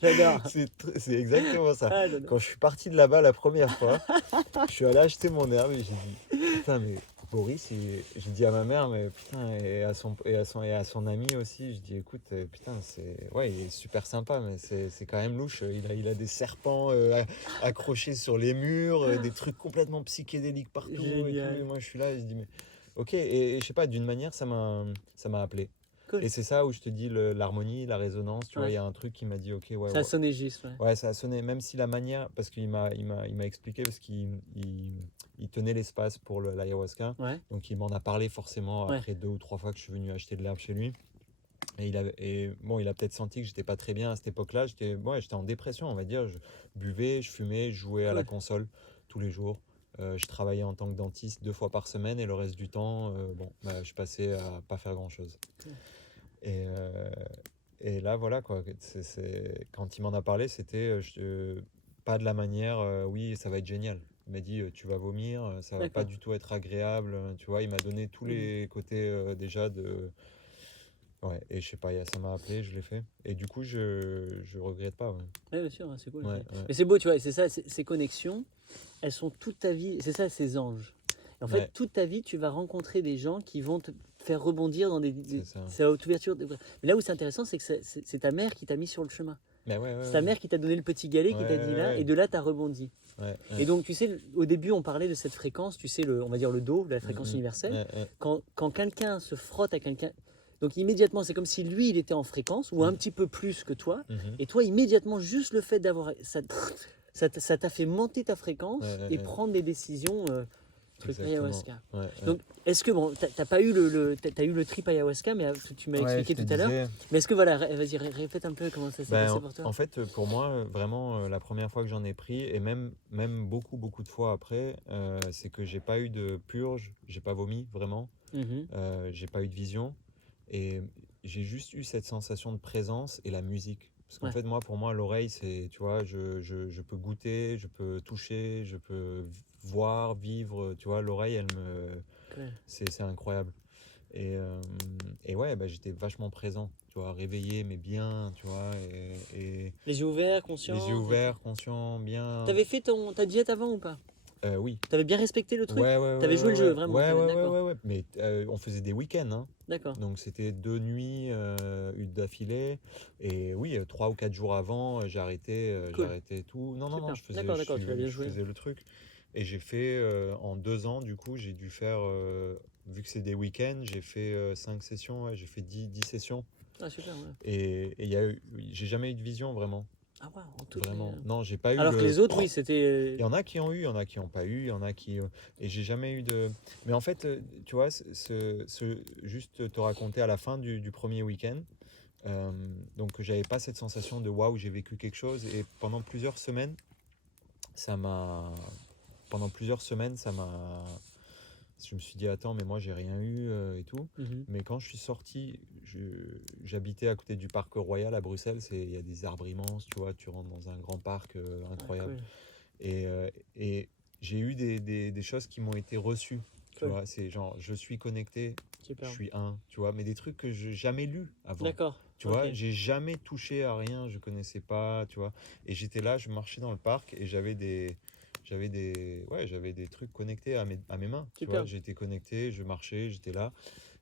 J'adore. C'est exactement ça. Ah, quand je suis parti de là-bas la première fois, je suis allé acheter mon herbe et j'ai dit, putain, mais Boris, j'ai dit à ma mère, mais putain, et à son ami aussi, je dis, écoute, putain, il est super sympa, mais c'est quand même louche. Il a des serpents accrochés sur les murs, des trucs complètement psychédéliques partout. Et moi, je suis là, et je dis, mais ok, et je sais pas, d'une manière, ça m'a appelé. Cool. Et c'est ça où je te dis l'harmonie, la résonance, tu vois, il y a un truc qui m'a dit, ok, ouais. Ça a sonné juste, ouais. Ça a sonné, même si la manière, parce qu'il m'a expliqué, parce qu'il tenait l'espace pour l'ayahuasca, donc il m'en a parlé forcément après 2 ou 3 fois que je suis venu acheter de l'herbe chez lui. Et il a peut-être senti que j'étais pas très bien à cette époque-là, j'étais en dépression, on va dire, je buvais, je fumais, je jouais à la console tous les jours. Je travaillais en tant que dentiste 2 fois par semaine et le reste du temps, je passais à pas faire grand-chose. Et là, voilà, quoi. Quand il m'en a parlé, c'était pas de la manière, oui, ça va être génial. Il m'a dit, tu vas vomir, ça va pas du tout être agréable. Tu vois, il m'a donné tous les côtés déjà de... Ouais, et je sais pas, ça m'a appelé, je l'ai fait. Et du coup, je regrette pas. Ouais, bien sûr, c'est cool. Ouais. Mais c'est beau, tu vois, c'est ça, ces connexions, elles sont toute ta vie, c'est ça, ces anges. Et en fait, toute ta vie, tu vas rencontrer des gens qui vont te faire rebondir dans c'est haute ouverture. Mais là où c'est intéressant, c'est que c'est ta mère qui t'a mis sur le chemin. C'est ta mère qui t'a donné le petit galet, qui t'a dit là, et de là, tu as rebondi. Et donc, tu sais, au début, on parlait de cette fréquence, tu sais, on va dire le Do, la fréquence universelle. Quand quelqu'un se frotte à quelqu'un, donc immédiatement, c'est comme si lui, il était en fréquence, ou un petit peu plus que toi, et toi, immédiatement, juste le fait d'avoir... Ça t'a fait monter ta fréquence et prendre des décisions truc Exactement. ayahuasca. Ouais. Donc, est-ce que, bon, t'as pas eu t'as eu le trip ayahuasca, mais tu m'as expliqué je te tout à l'heure. disais, Mais est-ce que, voilà, vas-y, répète un peu comment ça s'est passé pour toi. en fait, pour moi, vraiment, la première fois que j'en ai pris, et même beaucoup, beaucoup de fois après, c'est que j'ai pas eu de purge, j'ai pas vomi, vraiment. J'ai pas eu de vision. Et j'ai juste eu cette sensation de présence et la musique. Parce qu'en fait, pour moi, l'oreille, c'est, tu vois, je peux goûter, je peux toucher, je peux voir, vivre. Tu vois, l'oreille, c'est incroyable. Et ouais, j'étais vachement présent, tu vois, réveillé, mais bien, tu vois. Les yeux ouverts, conscients. Les yeux ouverts, conscients, bien. T'avais fait ta diète avant ou pas? Oui. T'avais bien respecté le truc? Ouais. T'avais joué le jeu, vraiment? Ouais. Mais on faisait des week-ends, hein. D'accord. Donc c'était 2 nuits d'affilée. Et oui, 3 ou 4 jours avant, j'ai arrêté tout. Non, je faisais, je faisais le truc. Et j'ai fait en 2 ans, du coup, j'ai dû faire, vu que c'est des week-ends, j'ai fait 5 sessions, j'ai fait 10 sessions. Ah, super, ouais. Et j'ai jamais eu de vision, vraiment. Ah ouais, en tout Vraiment. Non, j'ai pas eu. Alors que les autres, oui, c'était. Il y en a qui ont eu, il y en a qui n'ont pas eu, il y en a qui. Et j'ai jamais eu de. Mais en fait, tu vois, juste te raconter à la fin du premier week-end, donc j'avais pas cette sensation de waouh, j'ai vécu quelque chose. Et pendant plusieurs semaines, ça m'a. Je me suis dit, attends, mais moi j'ai rien eu et tout. Mais quand je suis sorti, j'habitais à côté du parc Royal à Bruxelles. Il y a des arbres immenses, tu vois, tu rentres dans un grand parc incroyable. Cool. Et j'ai eu des choses qui m'ont été reçues. Tu vois, c'est genre, je suis connecté, je suis tu vois, mais des trucs que je n'ai jamais lus avant. D'accord. Tu vois, j'ai jamais touché à rien, je connaissais pas, tu vois. Et j'étais là, je marchais dans le parc et j'avais des trucs connectés à mes mains. Tu vois, j'étais connecté, je marchais, j'étais là.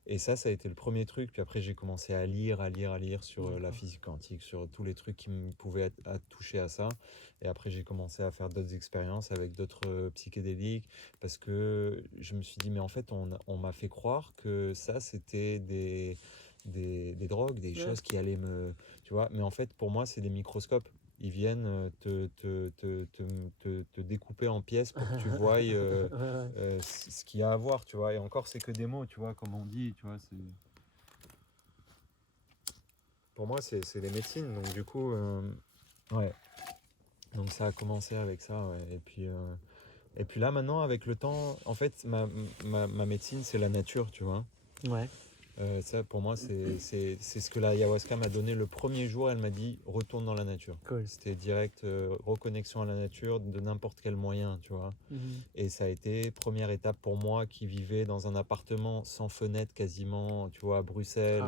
Et ça a été le premier truc. Puis après, j'ai commencé à lire sur la physique quantique, sur tous les trucs qui me pouvaient toucher à ça. Et après, j'ai commencé à faire d'autres expériences avec d'autres psychédéliques. Parce que je me suis dit, mais en fait, on m'a fait croire que ça, c'était des drogues, des choses qui allaient me... Tu vois, mais en fait, pour moi, c'est des microscopes. Ils viennent te découper en pièces pour que tu voies ce qu'il y a à voir, tu vois. Et encore, c'est que des mots, tu vois, comme on dit, tu vois. Pour moi, c'est des médecines, donc du coup, ouais. Donc ça a commencé avec ça, ouais. Et puis là, maintenant, avec le temps, en fait, ma médecine, c'est la nature, tu vois. Ouais. Ça, pour moi, c'est ce que la ayahuasca m'a donné le premier jour. Elle m'a dit retourne dans la nature. Cool. C'était direct, reconnexion à la nature de n'importe quel moyen, tu vois. Et ça a été première étape pour moi qui vivais dans un appartement sans fenêtre quasiment, tu vois, à Bruxelles.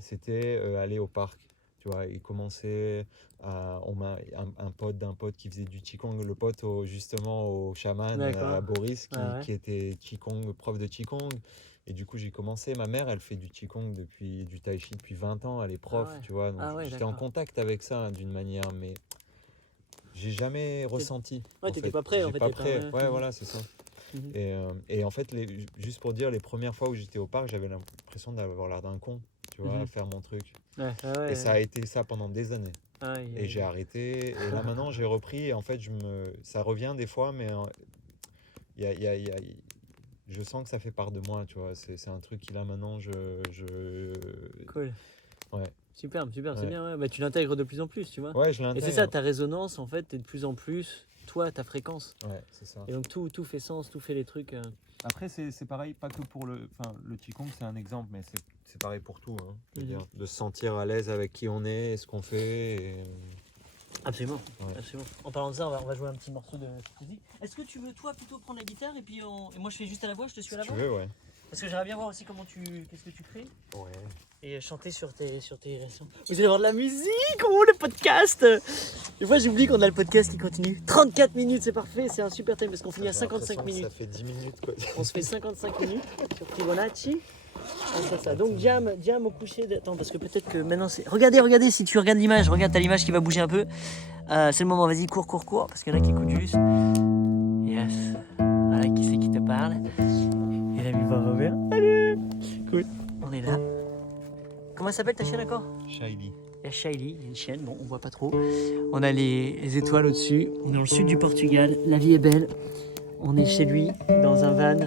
C'était aller au parc, tu vois. Il commençait on m'a un pote d'un pote qui faisait du qigong, le pote justement au chaman à Boris qui était qigong, prof de qigong. Et du coup, j'ai commencé. Ma mère, elle fait du qigong du tai chi depuis 20 ans. Elle est prof, tu vois. Donc j'étais en contact avec ça d'une manière, mais j'ai jamais ressenti. Ouais, t'étais pas prêt, en fait. Pas prêt. Ouais, voilà, c'est ça. Et en fait, juste pour dire, les premières fois où j'étais au parc, j'avais l'impression d'avoir l'air d'un con, tu vois, à faire mon truc. Et ça a été ça pendant des années. Et j'ai arrêté. Et là, maintenant, j'ai repris. Et en fait, ça revient des fois, mais je sens que ça fait part de moi, tu vois. C'est un truc qui, là, maintenant, Cool. Ouais. Super, c'est bien. Ouais. Tu l'intègres de plus en plus, tu vois. Ouais, je l'intègre. Et c'est ça, ta résonance, en fait, t'es de plus en plus, toi, ta fréquence. Ouais, c'est ça. Et donc, tout fait sens, tout fait les trucs. Après, c'est pareil, pas que pour le qigong, c'est un exemple, mais c'est pareil pour tout. Hein, je veux dire, de se sentir à l'aise avec qui on est et ce qu'on fait. Absolument. En parlant de ça, on va jouer un petit morceau de musique. Est-ce que tu veux, toi, plutôt prendre la guitare et puis et moi je fais juste à la voix, je te suis à la voix? Si tu veux, ouais. Parce que j'aimerais bien voir aussi qu'est-ce que tu crées. Ouais. Et chanter sur tes réactions. Vous allez voir de la musique, le podcast. Des fois j'oublie qu'on a le podcast qui continue. 34 minutes, c'est parfait, c'est un super thème parce qu'on finit à 55 minutes. Ça fait 10 minutes quoi. On se fait 55 minutes sur Fibonacci. C'est ça. Donc jam au coucher. Attends, parce que peut-être que maintenant c'est... Regardez, si tu regardes l'image, regarde, t'as l'image qui va bouger un peu. C'est le moment, vas-y, cours, parce qu'il y en a qui écoutent juste. Yes. Voilà, qui c'est qui te parle? Et l'ami Robert. Salut. Cool. On est là. Comment s'appelle ta chaîne encore? Shaili. Il y a Shaili, il y a une chaîne, bon, on voit pas trop. On a les étoiles au-dessus. On est dans le sud du Portugal, la vie est belle. On est chez lui, dans un van.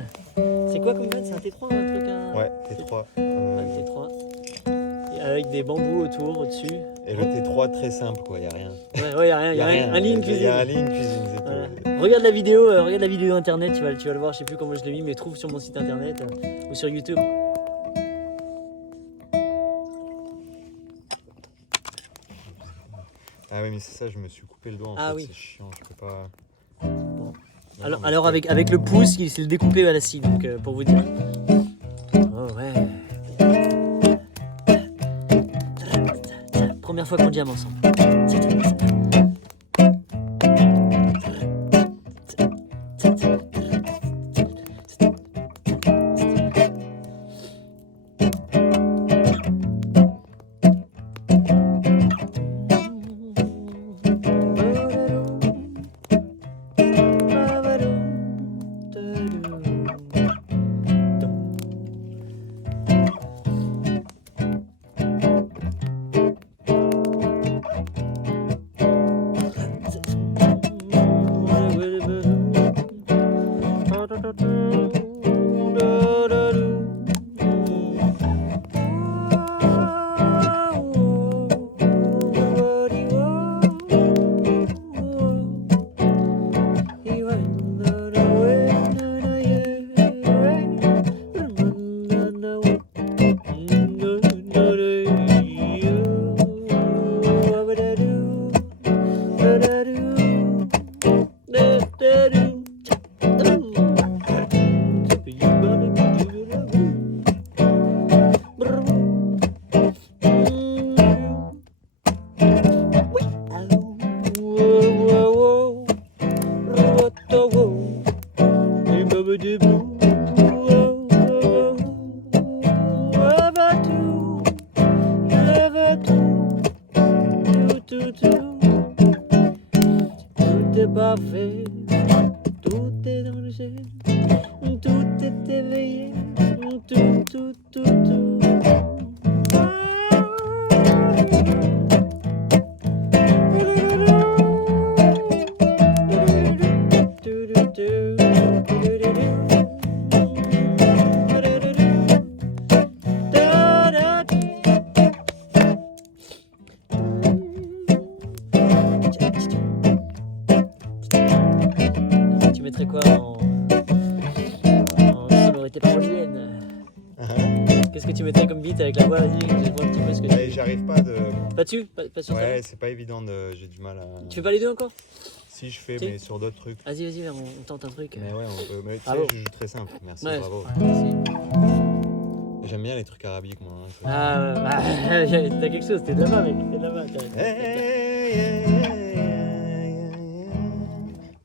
C'est quoi comme van? C'est un T3 ou un truc Ouais, T3. Un T3. Et avec des bambous autour, au-dessus. Et le T3 très simple, quoi, y a rien. Ouais, y a rien. Un ligne cuisine. Y a un ligne cuisine, c'est Voilà. tout. Regarde la vidéo internet, tu vas le voir, je sais plus comment je l'ai mis, mais trouve sur mon site internet ou sur YouTube. Ah oui, mais c'est ça, je me suis coupé le doigt en fait, oui. c'est chiant, je peux pas... Bon. Non, Alors avec le pouce, il s'est le découpé à la scie, donc pour vous dire. Oh ouais. Première fois qu'on jam ensemble. Tout est parfait, tout est dans le ciel, tout est éveillé, tout. Tu mettrais quoi en sonorité parolienne? Qu'est-ce que tu mettrais comme beat avec la voix? Vas-y, je vois un petit peu ce que tu Ouais, j'arrive pas de... Pas dessus? Pas sur ça? Ouais, c'est pas évident, j'ai du mal à... Tu fais pas les deux encore? Si je fais, Si. mais sur d'autres trucs. Vas-y, on tente un truc. Mais ouais, mais tu sais, Bravo. je joue très simple, merci, Ouais, bravo. merci. J'aime bien les trucs arabiques, moi. Hein, T'as quelque chose, t'es de là-bas, mec. T'es de là-bas.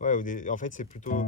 Ouais, en fait, c'est plutôt...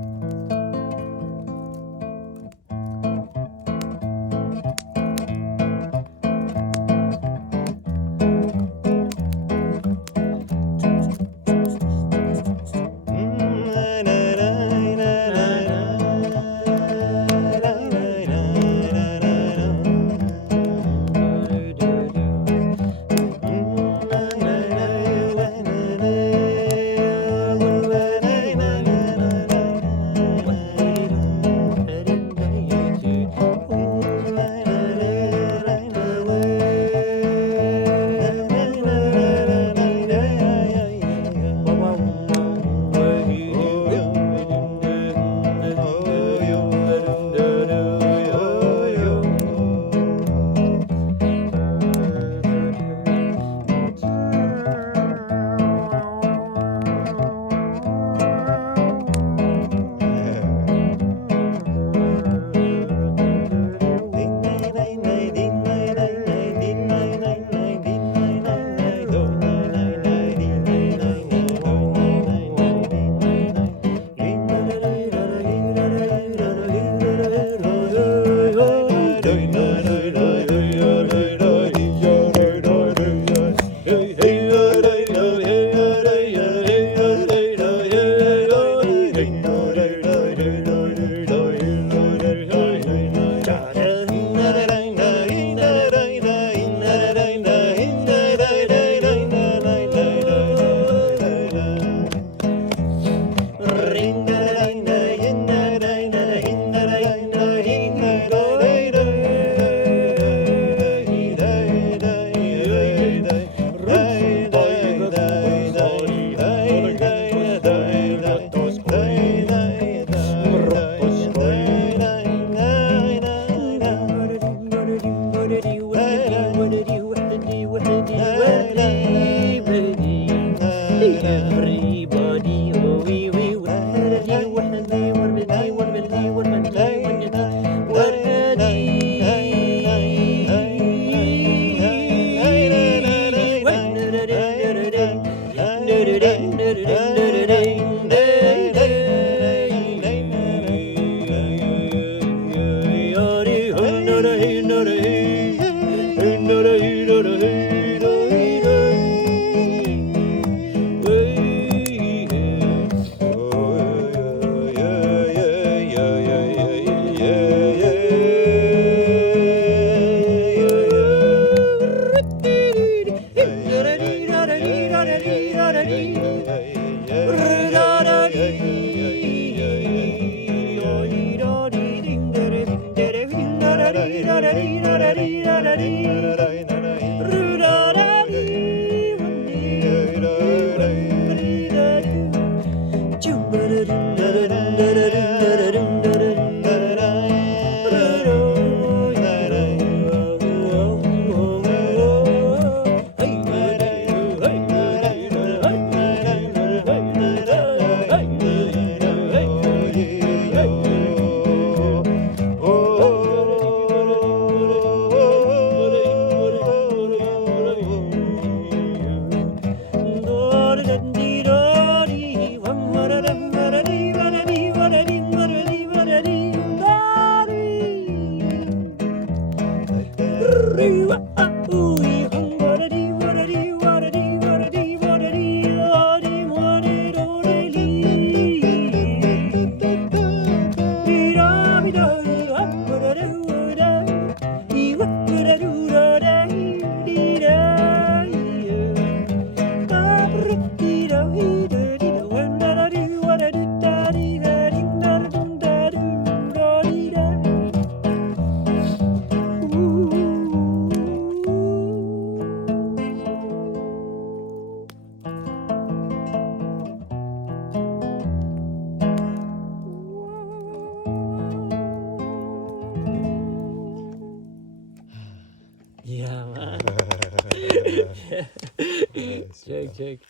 Check.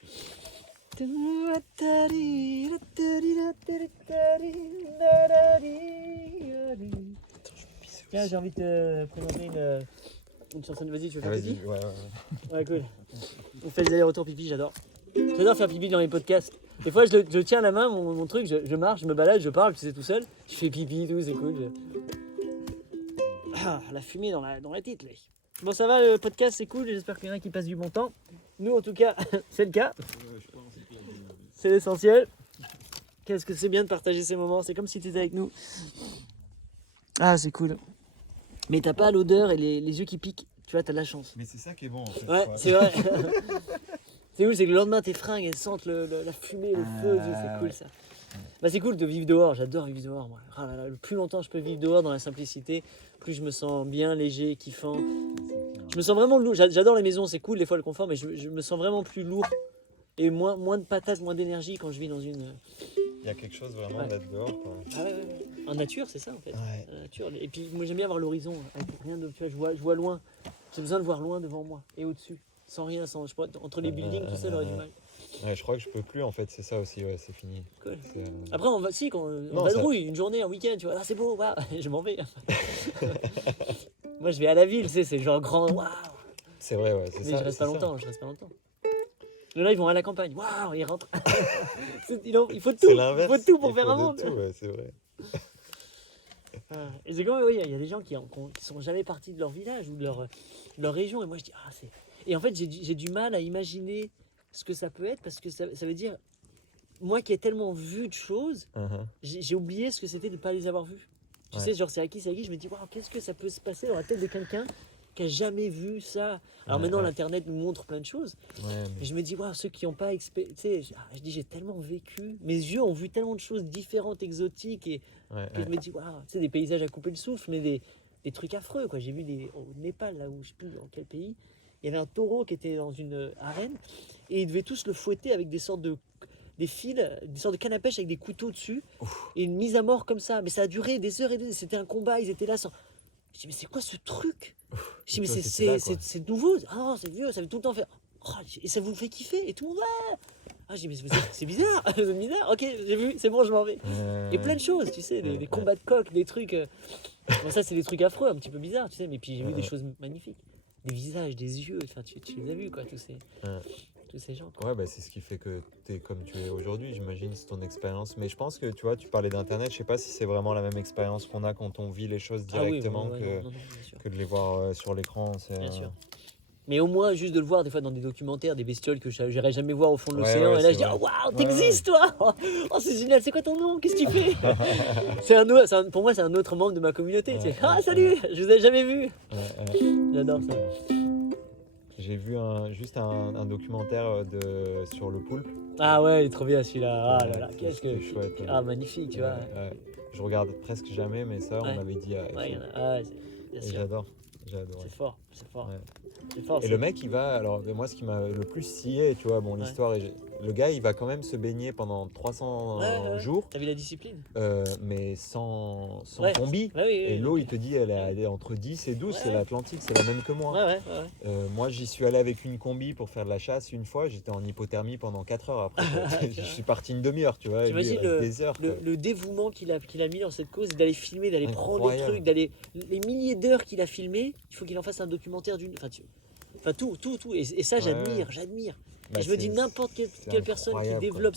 Tiens, j'ai envie de te présenter une chanson. Vas-y, tu veux faire pipi? Ouais, cool. On fait des allers-retours pipi, j'adore. J'adore faire pipi dans les podcasts. Des fois, je tiens la main, mon truc, je marche, je me balade, je parle, tu sais, tout seul. Je fais pipi et tout, c'est cool. Ah, la fumée dans la tête, là. Bon, ça va, le podcast, c'est cool. J'espère qu'il y en a qui passent du bon temps. Nous, en tout cas, c'est le cas. C'est l'essentiel. Qu'est-ce que c'est bien de partager ces moments. C'est comme si tu étais avec nous. Ah, c'est cool. Mais t'as pas l'odeur et les yeux qui piquent. Tu vois, t'as de la chance. Mais c'est ça qui est bon, en fait. Ouais, c'est vrai. C'est cool, c'est que le lendemain, tes fringues, elles sentent la fumée, le feu. C'est cool, ça. Bah, c'est cool de vivre dehors. J'adore vivre dehors, moi. Ah là là, le plus longtemps je peux vivre dehors dans la simplicité, plus je me sens bien, léger, kiffant. Je me sens vraiment lourd. J'adore les maisons, c'est cool, des fois le confort, mais je me sens vraiment plus lourd et moins de patates, moins d'énergie quand je vis dans une. Il y a quelque chose vraiment d'être dehors, quoi. Ah ouais. En nature, c'est ça en fait. Ouais. En nature. Et puis moi j'aime bien voir l'horizon, avec rien de. Tu vois, je vois loin. J'ai besoin de voir loin devant moi et au-dessus, sans rien, entre les buildings, tout ça, j'aurais du mal. Ouais, je crois que je peux plus en fait, c'est ça aussi, ouais, c'est fini. Cool. Après, on vadrouille une journée, un week-end, tu vois, c'est beau, waouh, je m'en vais. Moi, je vais à la ville, tu sais, c'est genre grand, waouh. C'est vrai, ouais, c'est ça. Mais je reste pas longtemps. Là, ils vont à la campagne, waouh, ils rentrent. Il faut tout, pour faire un monde. Ouais, c'est vrai. Et c'est comme, oui, il y a des gens qui sont jamais partis de leur village ou de leur région, et moi je dis, c'est. Et en fait, j'ai du mal à imaginer ce que ça peut être, parce que ça veut dire, moi qui ai tellement vu de choses, j'ai oublié ce que c'était de ne pas les avoir vues. Tu sais, genre c'est acquis, je me dis, waouh, qu'est-ce que ça peut se passer dans la tête de quelqu'un qui a jamais vu ça. Alors maintenant, l'internet nous montre plein de choses, mais je me dis, waouh, ceux qui n'ont pas expérimenté, je dis, j'ai tellement vécu, mes yeux ont vu tellement de choses différentes, exotiques, et que je me dis, waouh, tu sais, des paysages à couper le souffle, mais des trucs affreux, quoi. J'ai vu au Népal, là où je sais plus dans quel pays, il y avait un taureau qui était dans une arène, et ils devaient tous le fouetter avec des sortes de fils, des sortes de cannes à pêche avec des couteaux dessus. Ouf. Et une mise à mort comme ça. Mais ça a duré des heures et des heures. C'était un combat, ils étaient là sans. Je dis, mais c'est quoi ce truc? Je dis, mais c'est nouveau. Ah non, c'est vieux, ça fait tout le temps faire. Oh, et ça vous fait kiffer? Et tout le monde, Ah, je dis, mais c'est bizarre. C'est bizarre. Ok, j'ai vu, c'est bon, je m'en vais. Et plein de choses, tu sais, des combats de coqs, des trucs. Bon, ça, c'est des trucs affreux, un petit peu bizarres, tu sais. Mais puis j'ai vu des choses magnifiques. Des visages, des yeux, enfin, tu les as vus, quoi, tous ces gens, quoi. Ouais, bah, c'est ce qui fait que tu es comme tu es aujourd'hui, j'imagine, c'est ton expérience. Mais je pense que, tu vois, tu parlais d'Internet, je sais pas si c'est vraiment la même expérience qu'on a quand on vit les choses directement que de les voir sur l'écran. Bien sûr. Mais au moins, juste de le voir, des fois, dans des documentaires, des bestioles que j'irais jamais voir au fond de l'océan. Et là, je dis, waouh, t'existes, toi! Oh, c'est génial, c'est quoi ton nom? Qu'est-ce que tu fais? Pour moi, c'est un autre membre de ma communauté. Salut, je vous ai jamais vu. J'adore ça. J'ai vu juste un documentaire sur le poulpe. Ah ouais, il est trop bien celui-là. Ah là là, qu'est-ce que chouette. Ah, magnifique, tu vois. Je regarde presque jamais, mais ça, on m'avait dit. C'est bien sûr. J'adore. J'ai adoré. C'est fort, c'est fort. Ouais. C'est fort. Et le mec, il va. Alors, moi, ce qui m'a le plus scié, tu vois, bon, l'histoire est. Le gars, il va quand même se baigner pendant 300 jours. T'as vu la discipline? Mais sans Ouais. combi. Ouais, oui, Et oui, l'eau, oui. il te dit, elle est entre 10 et 12, Ouais, c'est ouais. l'Atlantique, c'est la même que moi. Ouais. Moi, j'y suis allé avec une combi pour faire de la chasse une fois, j'étais en hypothermie pendant 4 heures après. Je suis parti une demi-heure, tu vois, et lui, il T'imagines reste des heures. le dévouement qu'il a mis dans cette cause, d'aller filmer, d'aller prendre des Incroyable. trucs, d'aller. Les milliers d'heures qu'il a filmé, il faut qu'il en fasse un documentaire d'une. Enfin, tout. Et ça, Ouais. j'admire. Bah, Et je me dis, c'est- n'importe c'est quelle personne qui incroyable, quoi. développe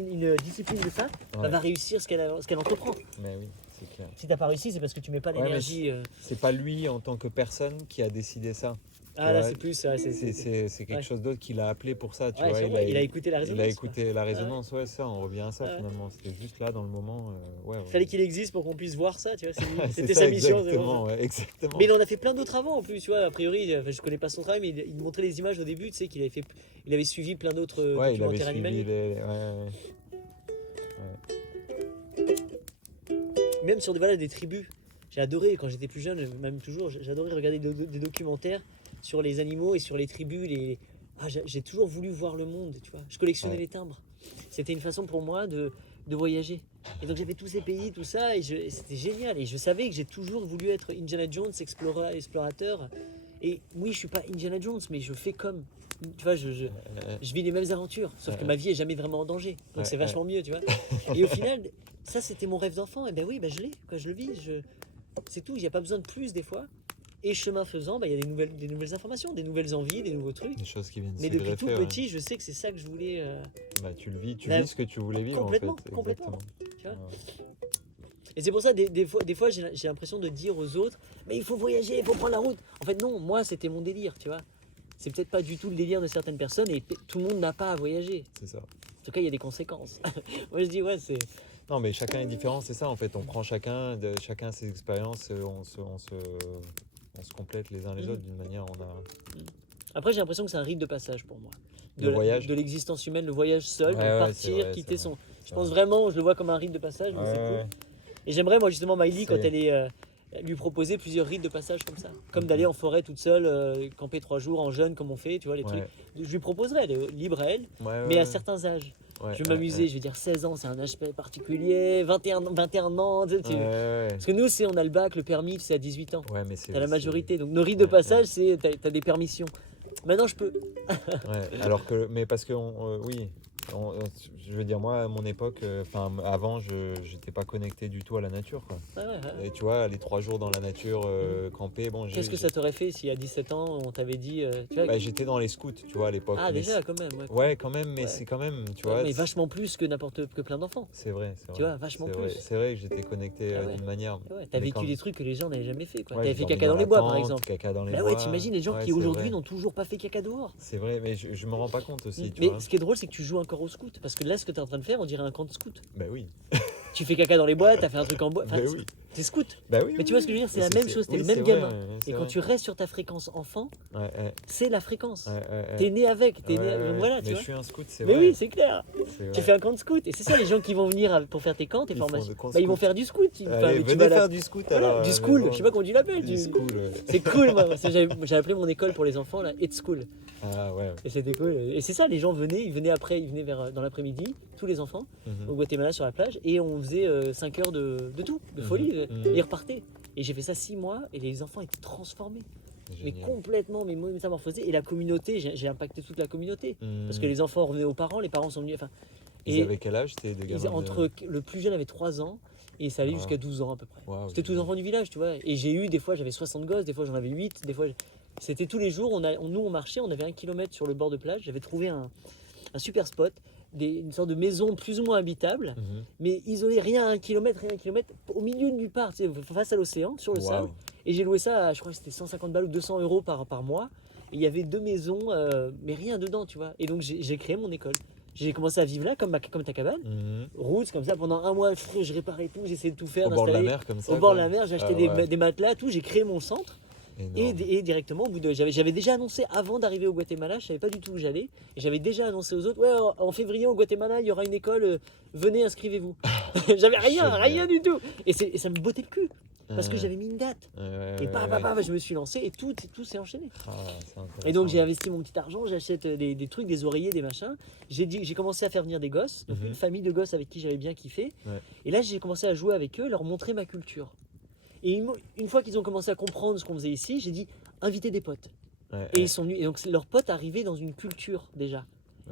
une discipline de ça, Ouais. va réussir ce qu'elle entreprend. Mais oui, c'est clair. Si t'as pas réussi, c'est parce que tu mets pas Ouais, mais l'énergie. C'est pas lui en tant que personne qui a décidé ça. Ah là, vois, c'est plus. Ouais, C'est quelque ouais. chose d'autre qu'il a appelé pour ça, tu Ouais, vois. sûrement, il a écouté la résonance. Il a écouté la résonance, ouais, ça, on revient à ça Ouais. finalement. C'était juste là dans le moment. Ouais, Il fallait qu'il existe pour qu'on puisse voir ça, tu vois. C'est C'était ça, sa mission. Exactement, ouais, exactement. Mais il en a fait plein d'autres avant en plus, tu vois. A priori, je connais pas son travail, mais il montrait les images au début, tu sais, il avait suivi plein d'autres Ouais, il avait documentaires suivi animaliers. Même sur des tribus. J'ai adoré, quand j'étais plus jeune, même toujours, j'adorais regarder des documentaires sur les animaux et sur les tribus. J'ai toujours voulu voir le monde, tu vois. Je collectionnais Ouais. les timbres. C'était une façon pour moi de voyager. Et donc j'avais tous ces pays, tout ça, et c'était génial. Et je savais que j'ai toujours voulu être Indiana Jones, explorateur. Et oui, je suis pas Indiana Jones, mais je fais comme. Tu vois, je vis les mêmes aventures, sauf que ma vie est jamais vraiment en danger. Donc c'est vachement mieux, tu vois. Et au final, ça c'était mon rêve d'enfant. Et ben oui, je l'ai, quoi, je le vis. C'est tout, il n'y a pas besoin de plus des fois. Et chemin faisant, il y a des nouvelles informations, des nouvelles envies, des nouveaux trucs. Des choses qui viennent Mais se depuis greffer, tout ouais. petit, je sais que c'est ça que je voulais. Bah, tu le vis, tu Là, vis ce que tu voulais vivre complètement, en fait. complètement. Exactement. Tu vois. Ouais. Et c'est pour ça, des fois j'ai l'impression de dire aux autres, mais il faut voyager, il faut prendre la route. En fait, non, moi, c'était mon délire, tu vois. C'est peut-être pas du tout le délire de certaines personnes et tout le monde n'a pas à voyager. C'est ça. En tout cas, il y a des conséquences. Moi, je dis, ouais, c'est. Non, mais chacun est différent, c'est ça en fait. On prend chacun ses expériences, on se complète les uns les autres d'une manière. Après, j'ai l'impression que c'est un rite de passage pour moi. Le voyage. De l'existence humaine, le voyage seul, Ouais, donc ouais, partir, c'est vrai, quitter c'est son. vrai. Je pense vraiment, je le vois comme un rite de passage, donc c'est Ouais. cool. Et j'aimerais, moi, justement, Miley, quand C'est- elle est. Lui proposer plusieurs rites de passage comme ça. Comme d'aller en forêt toute seule, camper 3 jours en jeûne, comme on fait, tu vois, les Ouais. trucs. Je lui proposerais, elle est libre à elle, Ouais, mais ouais, à certains âges. ouais, Je vais ouais, m'amuser, ouais. je vais dire 16 ans, c'est un âge particulier, 21 ans, tu sais, Ouais, ouais. Parce que nous, on a le bac, le permis, c'est à 18 ans. Ouais, mais c'est. T'as la c'est- majorité. Donc nos rites de Ouais, passage, c'est t'as des permissions. Maintenant, je peux. Ouais, alors que, mais parce que, oui, je veux dire, moi, à mon époque, avant, je n'étais pas connecté du tout à la nature, quoi. Ouais. Et tu vois, les 3 jours dans la nature, camper, bon, Qu'est-ce que ça t'aurait fait si à 17 ans, on t'avait dit. Tu vois, bah, j'étais dans les scouts, tu vois, à l'époque. ah, mais déjà, quand même. ouais, quand même, mais Ouais. c'est quand même, tu Ouais, vois. mais vachement plus que plein d'enfants. C'est vrai, Tu vois, vachement c'est plus. vrai. C'est vrai que j'étais connecté Ah ouais. d'une manière. Ouais, t'as Mais vécu quand- des trucs que les gens n'avaient jamais fait. Ouais, T'avais j'ai fait dormi caca dans la les bois, par tente, exemple. Caca dans les Bah bois. ouais, t'imagines les gens Ouais, qui c'est aujourd'hui vrai. n'ont toujours pas fait caca dehors. C'est vrai, mais je me rends pas compte aussi, tu Mais vois. ce qui est drôle, c'est que tu joues encore au scout. Parce que là, ce que t'es en train de faire, on dirait un camp de scout. Bah oui. Tu fais caca dans les bois, t'as fait un truc en bois. Enfin, Bah oui. t'es scout. Bah oui. Mais tu vois ce que je veux dire, c'est Mais la même chose, t'es oui, le même c'est gamin. vrai, ouais, c'est Et quand vrai. tu restes sur ta fréquence enfant, Ouais, c'est la fréquence. ouais. T'es né avec, t'es né. Ouais, Voilà, mais tu je vois. suis un scout, c'est Mais vrai. oui, c'est clair. C'est Tu vrai. fais un camp de scout. Et c'est ça, les gens qui vont venir pour faire tes camps, tes Ils font formations. de camp Bah, ils vont scout. faire du scout. Enfin, Allez, tu vas venez là- faire du scout Voilà, alors. du à la school, maison. je sais pas comment tu l'appelles. Du school. C'est cool, moi. J'ai appelé mon école pour les enfants, là, It's School. Ah ouais. Et c'était cool. Et c'est ça, les gens venaient, ils venaient dans l'après-midi, tous les enfants, Mhm. au Guatemala sur la plage, et on faisait 5 heures de tout, de folie, Mhm. et ils repartaient. Et j'ai fait ça 6 mois, et les enfants étaient transformés, mais Génial. complètement, mais métamorphosés. Et la communauté, j'ai impacté toute la communauté, parce que les enfants revenaient aux parents, les parents sont venus. Enfin, Ils et avaient quel âge, c'était de gamins le plus jeune avait 3 ans, et ça allait Ah. jusqu'à 12 ans à peu près. Waouh, C'était tous les enfants du village, tu vois. Et j'ai eu, des fois, j'avais 60 gosses, des fois j'en avais 8, des fois. C'était tous les jours, nous on marchait, on avait 1 kilomètre sur le bord de plage, j'avais trouvé un super spot, une sorte de maison plus ou moins habitable, Mhm. mais isolée, rien à 1 kilomètre, au milieu de nulle part, tu sais, face à l'océan, sur le Waouh. sable. Et j'ai loué ça, je crois que c'était 150 balles ou 200 euros par mois. Et il y avait 2 maisons, mais rien dedans, tu vois. Et donc j'ai créé mon école. J'ai commencé à vivre là, comme ta cabane. Mhm. Roots, comme ça, pendant 1 mois, je réparais tout, j'essayais de tout faire. Au bord de la d'installer. mer comme ça. Au bord de quoi. la mer, j'ai acheté Ah ouais. des matelas, tout. J'ai créé mon centre. Et, Énorme. et directement, j'avais déjà annoncé avant d'arriver au Guatemala, je savais pas du tout où j'allais. Et j'avais déjà annoncé aux autres, ouais, en février au Guatemala, il y aura une école, venez, inscrivez-vous. J'avais rien Génial. du tout. Et ça me bottait le cul. parce que j'avais mis une date. Et je me suis lancé et tout s'est enchaîné. Et donc j'ai investi mon petit argent, j'achète des trucs, des oreillers, des machins. J'ai commencé à faire venir des gosses, donc une famille de gosses avec qui j'avais bien kiffé. Et là j'ai commencé à jouer avec eux, leur montrer ma culture. Et une fois qu'ils ont commencé à comprendre ce qu'on faisait ici, j'ai dit invitez des potes. Et ils sont venus, et donc leurs potes arrivaient dans une culture déjà.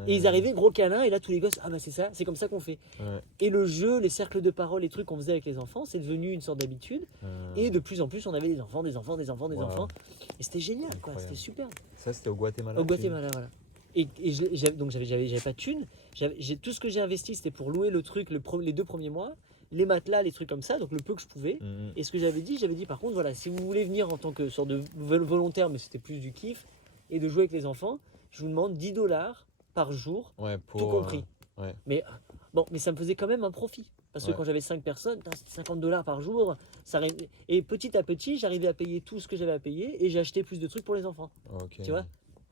Et ils arrivaient, gros câlin, et là tous les gosses, ah bah c'est ça, c'est comme ça qu'on fait. Et le jeu, les cercles de parole, les trucs qu'on faisait avec les enfants, c'est devenu une sorte d'habitude. Et de plus en plus, on avait des enfants. Et c'était génial, quoi, c'était super. Ça, c'était au Guatemala. Au Guatemala, voilà. Donc j'avais pas de thunes. Tout ce que j'ai investi, c'était pour louer le truc les 2 premiers mois, les matelas, les trucs comme ça, donc le peu que je pouvais. Et ce que j'avais dit par contre, voilà, si vous voulez venir en tant que sorte de volontaire, mais c'était plus du kiff, et de jouer avec les enfants, je vous demande $10 par jour, tout compris. Mais ça me faisait quand même un profit. Parce que quand j'avais 5 personnes, c'était $50 par jour. Et petit à petit, j'arrivais à payer tout ce que j'avais à payer et j'ai acheté plus de trucs pour les enfants. Tu vois.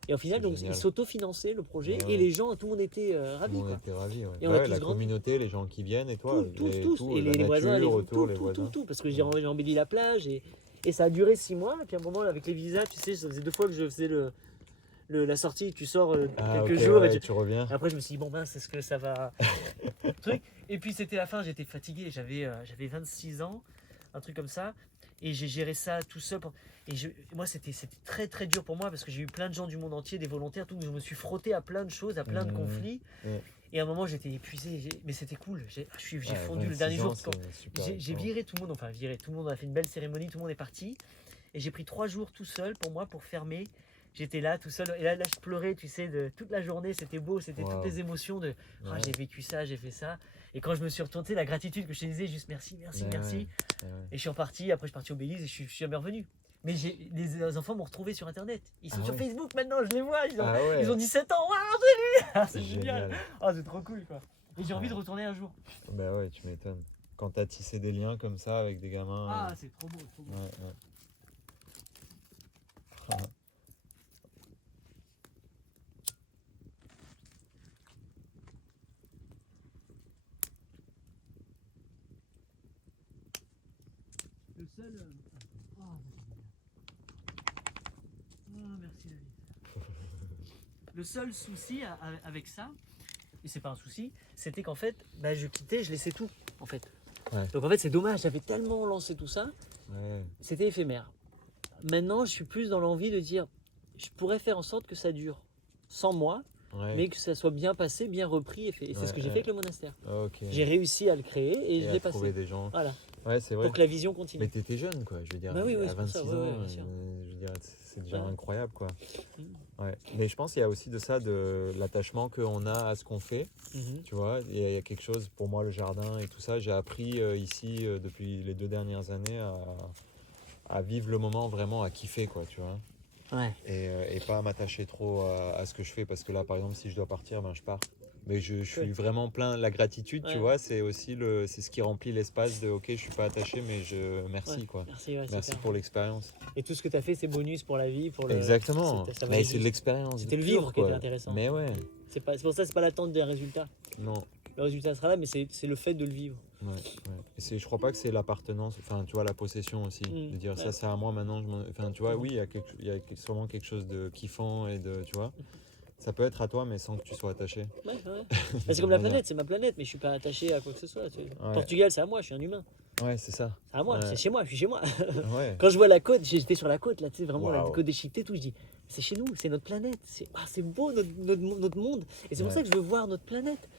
Et au final, donc, ils s'autofinançaient le projet et les gens, tout le monde était ravis. Tout le monde était ravi. Et on a tous la communauté, les gens qui viennent et toi. Tous. Et les voisins, tout. Parce que j'ai embelli la plage et ça a duré 6 mois. Et puis à un moment, avec les visas, tu sais, ça faisait 2 fois que je faisais la sortie, tu sors quelques jours et tu reviens. Après je me suis dit c'est ce que ça va truc. Et puis c'était la fin, j'étais fatigué, j'avais 26 ans, un truc comme ça, et j'ai géré ça tout seul. Moi c'était très très dur pour moi parce que j'ai eu plein de gens du monde entier, des volontaires, tout. Je me suis frotté à plein de choses, à plein de conflits. Et à un moment j'étais épuisé, mais c'était cool. J'ai fondu le dernier jour. J'ai viré tout le monde, tout le monde a fait une belle cérémonie, tout le monde est parti. Et j'ai pris 3 jours tout seul pour moi pour fermer. J'étais là tout seul et là je pleurais, tu sais, de toute la journée, c'était beau, c'était toutes les émotions de j'ai vécu ça, j'ai fait ça. Et quand je me suis retourné, la gratitude que je te disais, juste merci. Et je suis reparti, après je suis parti au Belize et je suis jamais revenu. Mais les enfants m'ont retrouvé sur internet. Ils sont sur Facebook maintenant, je les vois, ils ont 17 ans. C'est génial. C'est trop cool quoi. Et j'ai envie de retourner un jour. Bah ouais, tu m'étonnes. Quand t'as tissé des liens comme ça avec des gamins. C'est trop beau, trop beau. Le seul. Merci la vie. Le seul souci avec ça, et c'est pas un souci, c'était qu'en fait, je quittais, je laissais tout en fait. Donc en fait c'est dommage, j'avais tellement lancé tout ça, c'était éphémère. Maintenant je suis plus dans l'envie de dire, je pourrais faire en sorte que ça dure sans moi, mais que ça soit bien passé, bien repris et c'est ce que j'ai fait avec le monastère. J'ai réussi à le créer et je l'ai passé. Trouver des gens. Voilà. C'est vrai. Pour que la vision continue. Mais t'étais jeune quoi, je veux dire, à 26 ans, je veux dire, c'est déjà incroyable quoi. Mais je pense qu'il y a aussi de ça, de l'attachement qu'on a à ce qu'on fait, tu vois. Il y a quelque chose, pour moi le jardin et tout ça, j'ai appris ici depuis les 2 dernières années à vivre le moment, vraiment à kiffer quoi, tu vois. Et pas à m'attacher trop à ce que je fais, parce que là par exemple si je dois partir, je pars. Mais je suis vraiment plein. La gratitude, tu vois, c'est aussi c'est ce qui remplit l'espace de ok, je suis pas attaché, mais merci quoi. Merci pour l'expérience. Et tout ce que tu as fait, c'est bonus pour la vie, pour le. Exactement. Mais c'est de l'expérience. C'était le vivre qui était intéressant. Mais ouais. C'est pour ça, c'est pas l'attente d'un résultat. Non. Le résultat sera là, mais c'est le fait de le vivre. Et je crois pas que c'est l'appartenance, enfin tu vois, la possession aussi, de dire ça c'est à moi maintenant. Enfin tu vois, oui, il y a sûrement quelque chose de kiffant et de, tu vois. Ça peut être à toi, mais sans que tu sois attaché. C'est comme la planète, c'est ma planète, mais je suis pas attaché à quoi que ce soit. Portugal, c'est à moi, je suis un humain. C'est ça. C'est à moi, c'est chez moi, je suis chez moi. Quand je vois la côte, j'étais sur la côte, là, tu sais, vraiment la côte déchiquetée, tout, je dis, c'est chez nous, c'est notre planète. C'est beau notre monde. Et c'est pour ça que je veux voir notre planète.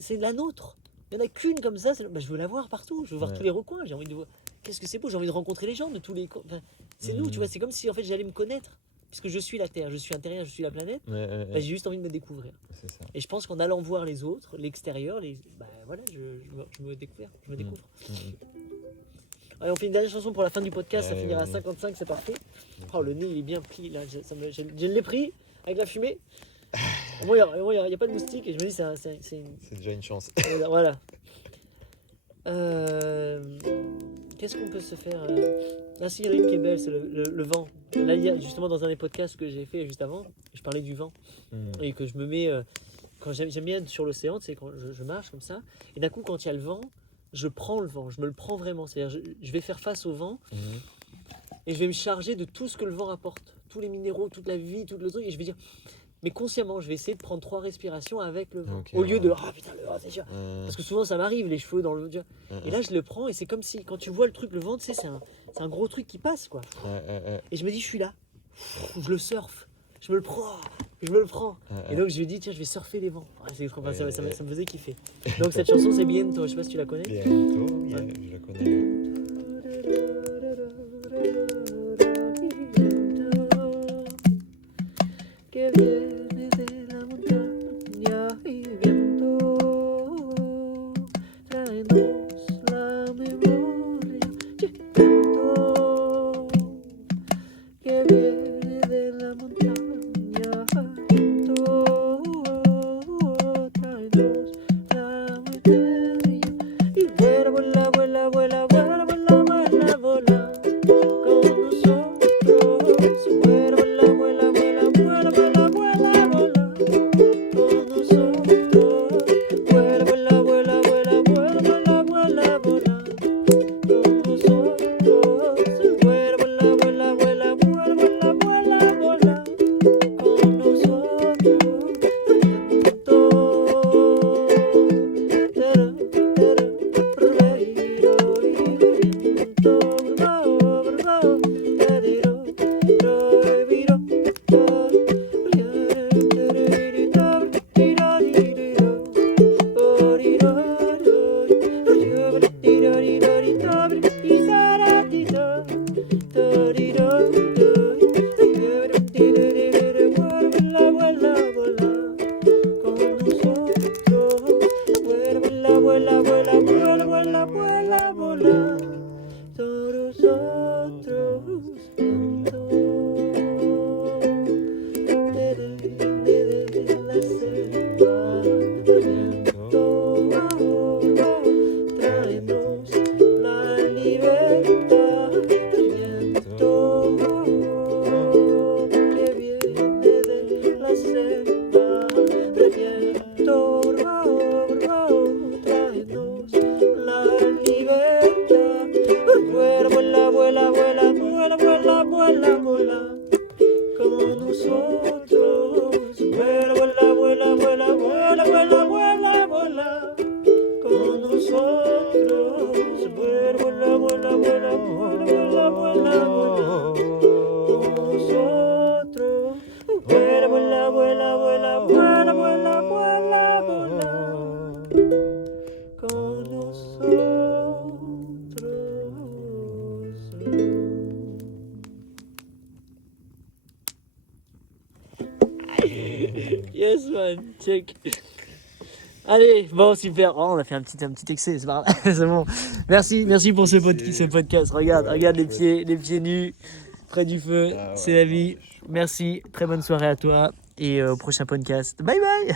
C'est la nôtre. Il n'y en a qu'une comme ça, je veux la voir partout, je veux voir tous les recoins. J'ai envie de voir. Qu'est-ce que c'est beau, j'ai envie de rencontrer les gens de tous les. Enfin, c'est nous, tu vois, c'est comme si en fait j'allais me connaître. Puisque je suis la Terre, je suis intérieur, je suis la planète, j'ai juste envie de me découvrir. C'est ça. Et je pense qu'en allant voir les autres, l'extérieur, voilà, je me découvre. Allez, on fait une dernière chanson pour la fin du podcast, ça finira à 55, c'est parfait. Oh, le nez il est bien pris là, je l'ai pris avec la fumée. Au moins il n'y a pas de moustique et je me dis c'est déjà une chance. Voilà. Qu'est-ce qu'on peut se faire Merci, il y en a une qui est belle, c'est le vent. Là, il y a, justement, dans un des podcasts que j'ai fait juste avant, je parlais du vent. Et que je me mets, quand j'aime bien être sur l'océan, tu sais, quand je marche comme ça, et d'un coup, quand il y a le vent, je prends le vent, je me le prends vraiment. C'est-à-dire, je vais faire face au vent et je vais me charger de tout ce que le vent apporte. Tous les minéraux, toute la vie, tout le truc. Et je vais dire, mais consciemment, je vais essayer de prendre 3 respirations avec le vent. Au lieu de, ah putain, le vent, c'est sûr. Parce que souvent, ça m'arrive, les cheveux dans le... Et là, je le prends et c'est comme si, quand tu vois le truc, le vent, tu sais, c'est un gros truc qui passe, quoi. Et je me dis, je suis là. Je le surfe. Je me le prends. Et donc, je lui dis, tiens, je vais surfer les vents. Ça me faisait kiffer. Donc, cette chanson, c'est Bientôt. Je sais pas si tu la connais. Bientôt, je la connais. Que viene de la montaña y viento, tráenos la memoria. Viento, que viene de la montaña, viento, tráenos la memoria. Y vuela, vuela, vuela, vuela, vuela, vuela, vuela, vuela. Con nosotros, vuela, vuela, vuela, vuela, vuela, vuela, vuela, vuela. Con nosotros, vuela, vuela, vuela, vuela, vuela, vuela, vuela, vuela. Con nosotros, vuela, vuela, vuela, vuela, vuela, vuela, vuela, vuela. Con nosotros, vuela, vuela, vuela, vuela, vuela, vuela. Todos nosotros, desde la selva, viento, tráenos la libertad, viento que viene de la selva, viento, tráenos la libertad. Vuela, vuela, vuela, vuela, vuela, vuela, vuela, vuela. Con nosotros, vuela, vuela, vuela, vuela, vuela, vuela, vuela, vuela. Con nosotros, vuela, vuela, vuela, vuela, vuela, vuela, vuela, vuela. Con nosotros, vuela, vuela, vuela, vuela, vuela, vuela, vuela, vuela. Con nosotros. Yes man, check. Allez, bon super. Oh, on a fait un petit excès, c'est pas grave. C'est bon. Merci pour ce podcast. Regarde les pieds nus près du feu. C'est la vie. Merci. Très bonne soirée à toi et au prochain podcast. Bye bye.